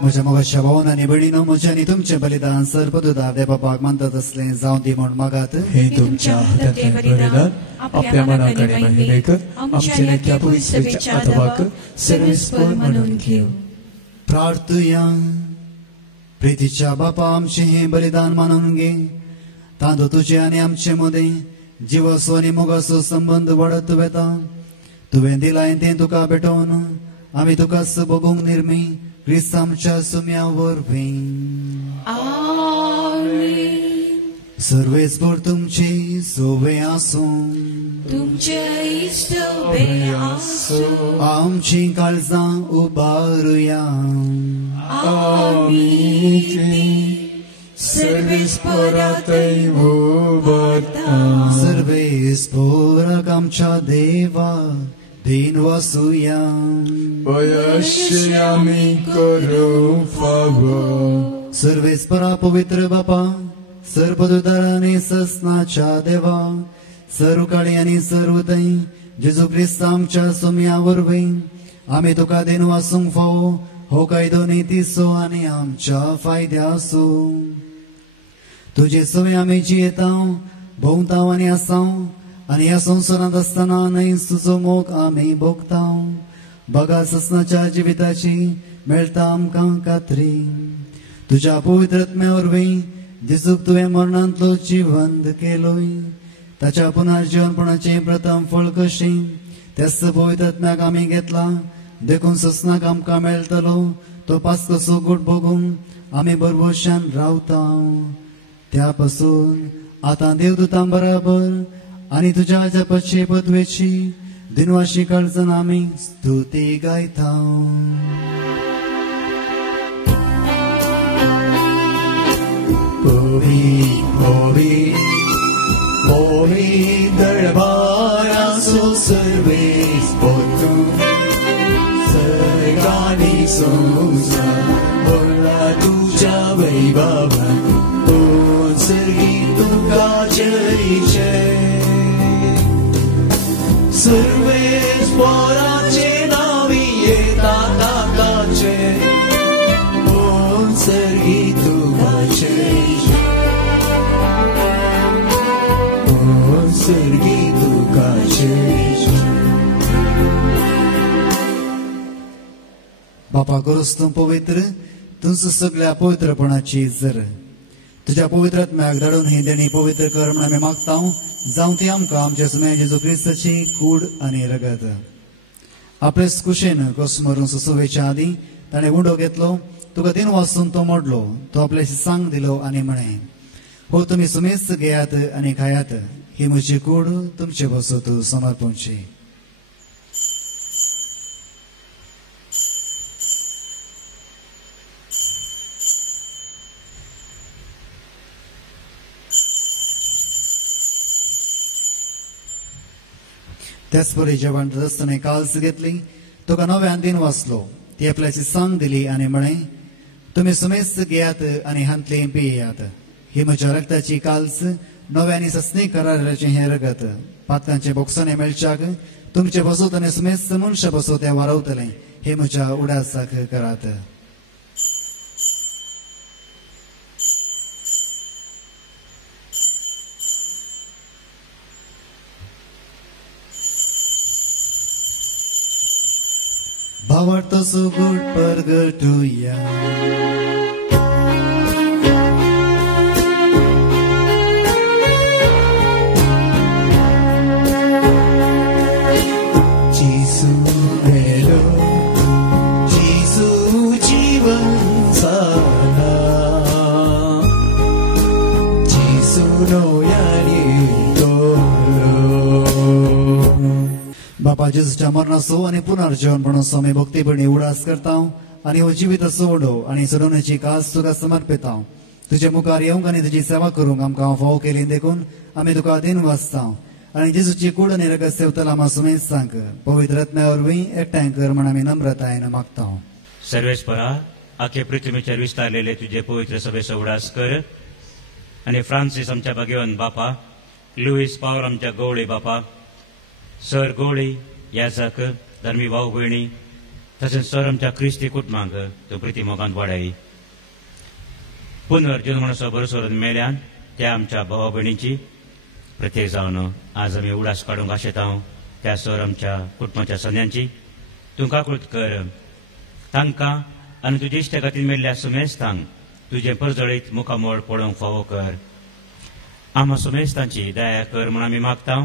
म्हज्या मोगाच्या भावान आनी भयणीनो म्हजें आनी तुमचें बलिदान सर्वदुदार देवापाक मानतात असलें जावं दी म्हूण मागात हे तुमच्या हातांतलें बलिदान आपल्या मनाकडे महिमेक आमच्या नेत्या पवित्रेच्या आत्माक सर्वेस्पर म्हणून घेऊ प्रार्थुया प्रितीच्या बापा आमचें हें बलिदान मानून घे तांदूळ तुजे आनी आमचे मदें जिवाचो आनी मोगाचो संबंद वाडत वेता तुवें दिलाय तें तुका भेटोवन आमी तुकाच भोगूंक निर्मी क्रिस्त आमच्या सुम्या वरवीं सर्वेस्पर तुमची सोवे आसूं तुमचे इष्ट उबे आसूं आमची काळजां उबारुया सर्वेस्परांतय उबारता सर्वेस्पराक आमच्या देवा दिन वासुया अयश्य आमी करूं फावो सर्वेस्परा पवित्र बापा सर्वदुदारांनी ससनाच्या देवा सर्वकाळी आनी सर्वतय जेजू क्रिस्त आमच्या सुम्या वरवीं आमी तुका दिन वासूंक फावो हो कायदो नितीचो आनी आमच्या फायद्याचो तुजे सवे आमी जियेता भोंवता आनी आसां आनी ह्या संवसारांत आसतना न्हयच तुजो मोग आमी भोगता बगा ससनाच्या जिविताची मेळटा आमकां खात्री तुज्या पवित्र आत्म्या वरवीं जेजूक तुवें मरणांतलो जिवंत केलोय ताच्या पुनर्जीवनपणाचें प्रथम फळ कशें त्याच पवित्र आत्म्याक आमी घेतला देखून ससनाक आमकां मेळटलो तो पास्कोचो गूट भोगूंक आम्ही बरवशान रावता त्यापासून आता देवदूतां बरोबर आणि तुझ्या जपाचे पदवेची दिनवाशी काळजन आम्ही स्तुती गायता. Holy दरबारा सो सर्वेस पोतू सर्गानी सोजा बोला तुझ्या वैभवान तो सर्गी तुका जरीचे सर्वेस पोराचे नावी येता ताकाचे ओ सर्गी तुका सर्गी तुका बापा करूस तूं पवित्र तुझ सगळ्या पवित्रपणाची जर तुझ्या पवित्र आत्म्याक धाडून ही देणी पवित्र कर म्हणून आमी मागता. जावं ती आमकां आमच्या सुम्या जेजू क्रिस्ताची कूड आनी रगत. आपले कुशेन कस मरून सुसोवेच्या आदी ताणें उंडो घेतलो तुका दिन वाचून तो मोडलो तो आपल्याशी सांग दिलो आनी म्हणे हो तुम्ही सुमेस्त घेयात आनी खायात ही म्हजी कूड तुमचे बसत समर्पणची. त्याच परी जेवण रस्त्याने काल्स घेतली तुका नव्यान दिन वाचलो ती आपल्याची सांग दिली आनी म्हणे तुम्ही सुमेस्त घेयात आनी हांतली पियेयात ही म्हज्या रक्ताची काल्स नव्यानी सस्नी कराराचे हे रगत पातकांचे बोक्साने मेळच्याक तुमचे बसोत आनी सुमेस्त मनशां बसोत ते वारवतले हे म्हज्या उडासाक करात. भावार्थ सुगुट परगटुया बापा जेजूच्या मरणाचो आनी पुनर्जीवनपणाचो आमी भक्तीपणी उडास करता आनी हो जिवीत सोडो आनी सोडोवण्याची कास तुका समर्पिता. तुजे मुखार येवंक आनी तुजी सेवा करूंक आमकां फाव केली देखून आमी तुका दिन वाचता आनी जेजूची कूड आनी रगत सेवतला आमकां सुमेस्तांक पवित्र आत्म्या वरवीं एकठांय कर म्हण आमी नम्रतायेन मागता. सर्वेस्परा आखे पृथ्वीचेर विस्तारलेले तुझे पवित्र सभेचो उडास कर आनी फ्रांसीस आमच्या भाग्यवान बापा लुईस पावल आमच्या गवळी बापा सर गवळी याजक धर्मी भाऊ भयणी तशेंच सर आमच्या क्रिस्ती कुटुंबांक तूं प्रिती मोगांत वाडय. पुनर्जन्मनाचो बरोसर मेल्यान त्या आमच्या भावा भयणींची प्रत्येक जावन आज आमी उडास काडूंक आशेता त्या सर आमच्या कुटुंबाच्या सन्यांची तूं काकूळट कर तांकां आनी तुजे इश्टगातीन मेल्ल्या सुमेस्तांक तुजे परजळीत मुखामोळ पळोवंक फावो कर. आम्हा सुमेस्तांची दया कर म्हूण आमी मागता.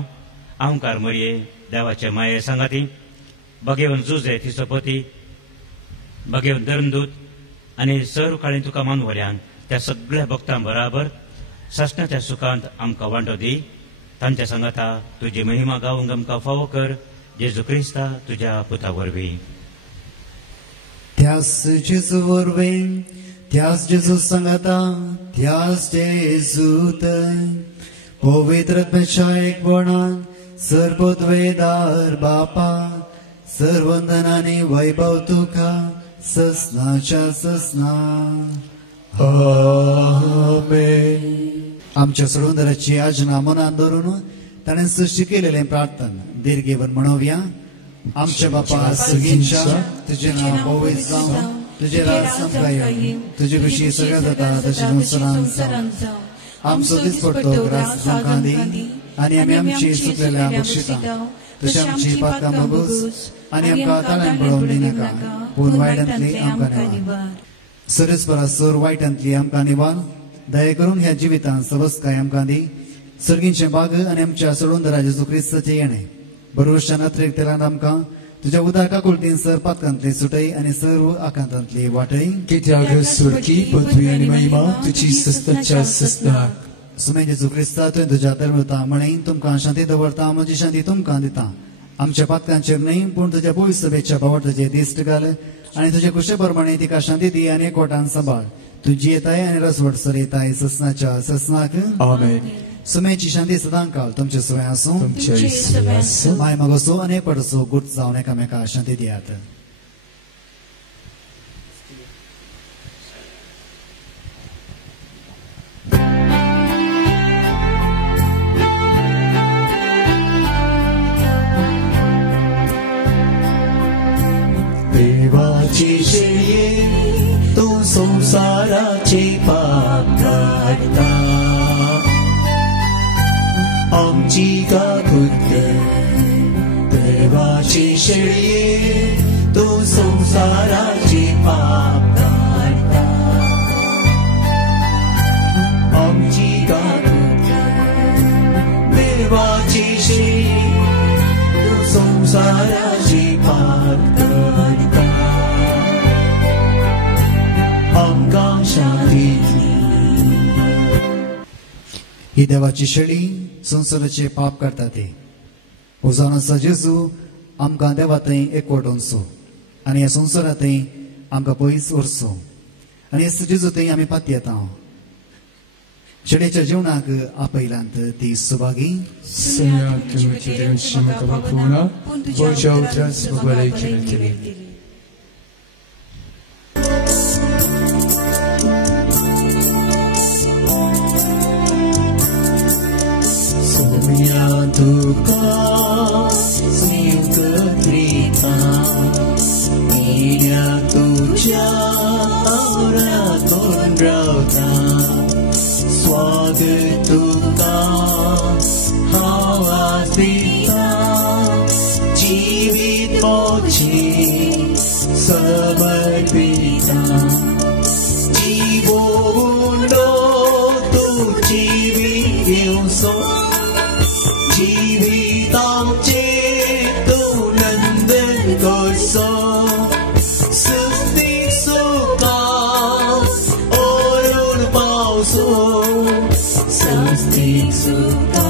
आमकार मरये देवाचे माये सांगाती भगेवन जुजे तिचो पती भगेवन धर्मदूत आनी सर काळी तुका मानवल्यान त्या सगळ्या भक्तां बराबर ससण्याच्या सुखांत आमकां वांटो दी. तांच्या सांगाता तुजी महिमा गावंक आमकां फावो कर जेजू क्रिस्ता तुज्या पुता वरवीं. त्यास जेजू वरवीं त्यास जेजू सांगाता त्यास जेजूत पवित्र आत्म्याच्या एकवणान सर्वोद्वेदार बापा सर्वंदनाने वैभव तुका ससनाच्या ससना. आमेन. आमच्या सोडूंदराची आजना मनात धरून ताणें सृष्टी केलेलें प्रार्थन दीर्घेवन म्हणोवया. आमच्या बापा सगळींच्या तुजें नांव पवित्र जावं तुजें राज आमकां येवं तुजे खुशी सगळ्या जाता तशें संवसारांत जावं. आमचो दीस पडतो ग्रास आमकां दी आनी आमी आमची चुकलेल्या बक्षिता तशें आमची पातकां बगूस आनी आमकां ताळ्यान पळोवंक दिनाका पूण वायटांतली आमकां निवार. सरस्परा सर वायटांतली आमकां निवार दया करून ह्या जिवितांत सबस्काय आमकां दी. सर्गींचे बाग आनी आमच्या सोडूंदरा जेजू क्रिस्ताचें येणें बरोवशान अतिरिक्त तेलान आमकां तुझ्या उदका कुलतीन सर पातकांतली सुटय आणि सर्व आकांतांतली वाटय कित्याक स्वर्गी पदवी आणि महिमा तुझी सस्ताच्या सस्ताक सुमे जेजू क्रिस्ता तुवें तुज्या धर्मता म्हणीन तुमकां शांती दवरता म्हजी शांती तुमकां दिता आमच्या पातकांचेर न्हय पूण तुज्या पवित्र सभेच्या पावटाचे दिश्ट घाल आणि तुझ्या कुशे प्रमाणे तिका शांती दी आनी एकवटान सांबाळ तुजी येताय आणि रसवटसर येताय ससनाच्या ससनाक आमेन सुमेची शांती सदां काळ तुमचे सुवे आसूं तुमच्या इसवे आसूं माय मागोसो आनी पडसो गुट जावन एकामेका शांती दियात देवाची शेळये तू संसाराचे पाप काढता आमची गाभूत देवाची शेळये तू संसाराचे पाप काढता आमची गाभूत देवाची शेळये तू संसाराचे पाप काढता आमकां शांती ही देवाची शेळी संसाराचे पाप करता ते उजावन आसा जेजू आमकां देवा थंय एकवटून सो आनी ह्या संवसारांतय आमकां पयस उरसो आनी हे जेजू थंय आमी पाती येता शेळेच्या जिवनाक आपयलांत ती Subhagi Señor, que me quiere un shima tabakuna, por yo tras bubare kiri. Somia duka, siuka trita, inya tuja, aura kondrauta, swagatuka, Hawasita, Jivit mochi, samarpita, Jivo undo, tu jivit yuso, Jivitam che, tu nandan goso, Sustik suka, orun pauso, Sustik suka.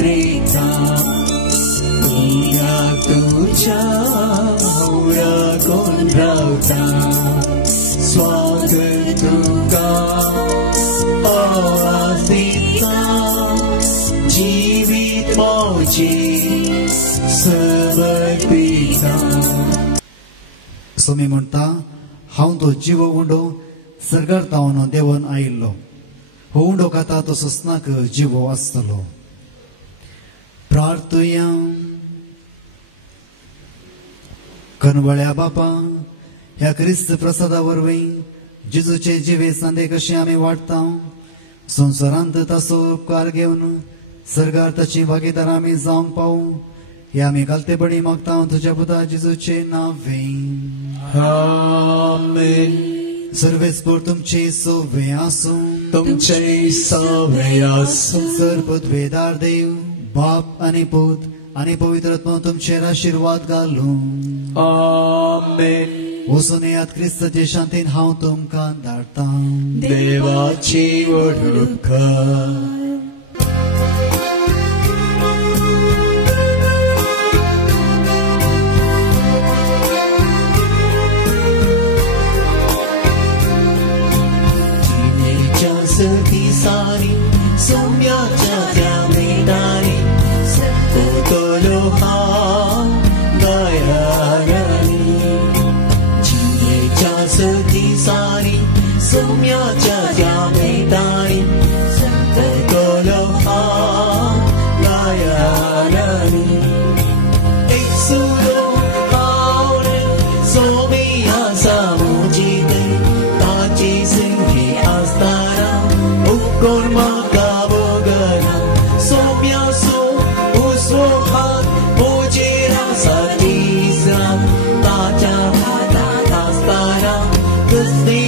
Trita, Tuya tuja, Aura kondrauta, Swagatuka, Oasita, Jivit mochi, samarpita. Somi म्हणटा हांव तो जिवो undo सरकार तावन देवन आयिल्लो हो undo खाता तो ससनाक जिवो आसतलो प्रार्थुया कनवळ्या बापा ह्या क्रिस्त प्रसादा वरवीं जेजूचे जिवे सांदे कशे आमी वाटता संवसारांत ताचो उपकार घेवन सरकार ताची भागीदार आमी जावंक पावूं हे आमी घालतेपणी मागता तुज्या पुता जेजूचे नांवें आमेन सर्वेस्पोर तुमचे सोवे आसूं तुमचे सवे आसूं सर्वोद्वेदार देव बाप आनी पूत आनी पवित्र आत्मा तुमचेर आशीर्वाद घालूं आमेन वचून येयात क्रिस्ताचे शांतीन हांव तुमकां धाडटा देवाची वडणूक Sarisari, somyacha jamedari, kotoloha gayarani. Jinecha sarisari, somyacha jamedari, kotoloha gayarani. Exudo aure, somya samujite, tachi singhi astara. Korma kabogana somyaso uswohat ojira satisram taja hata astara kusti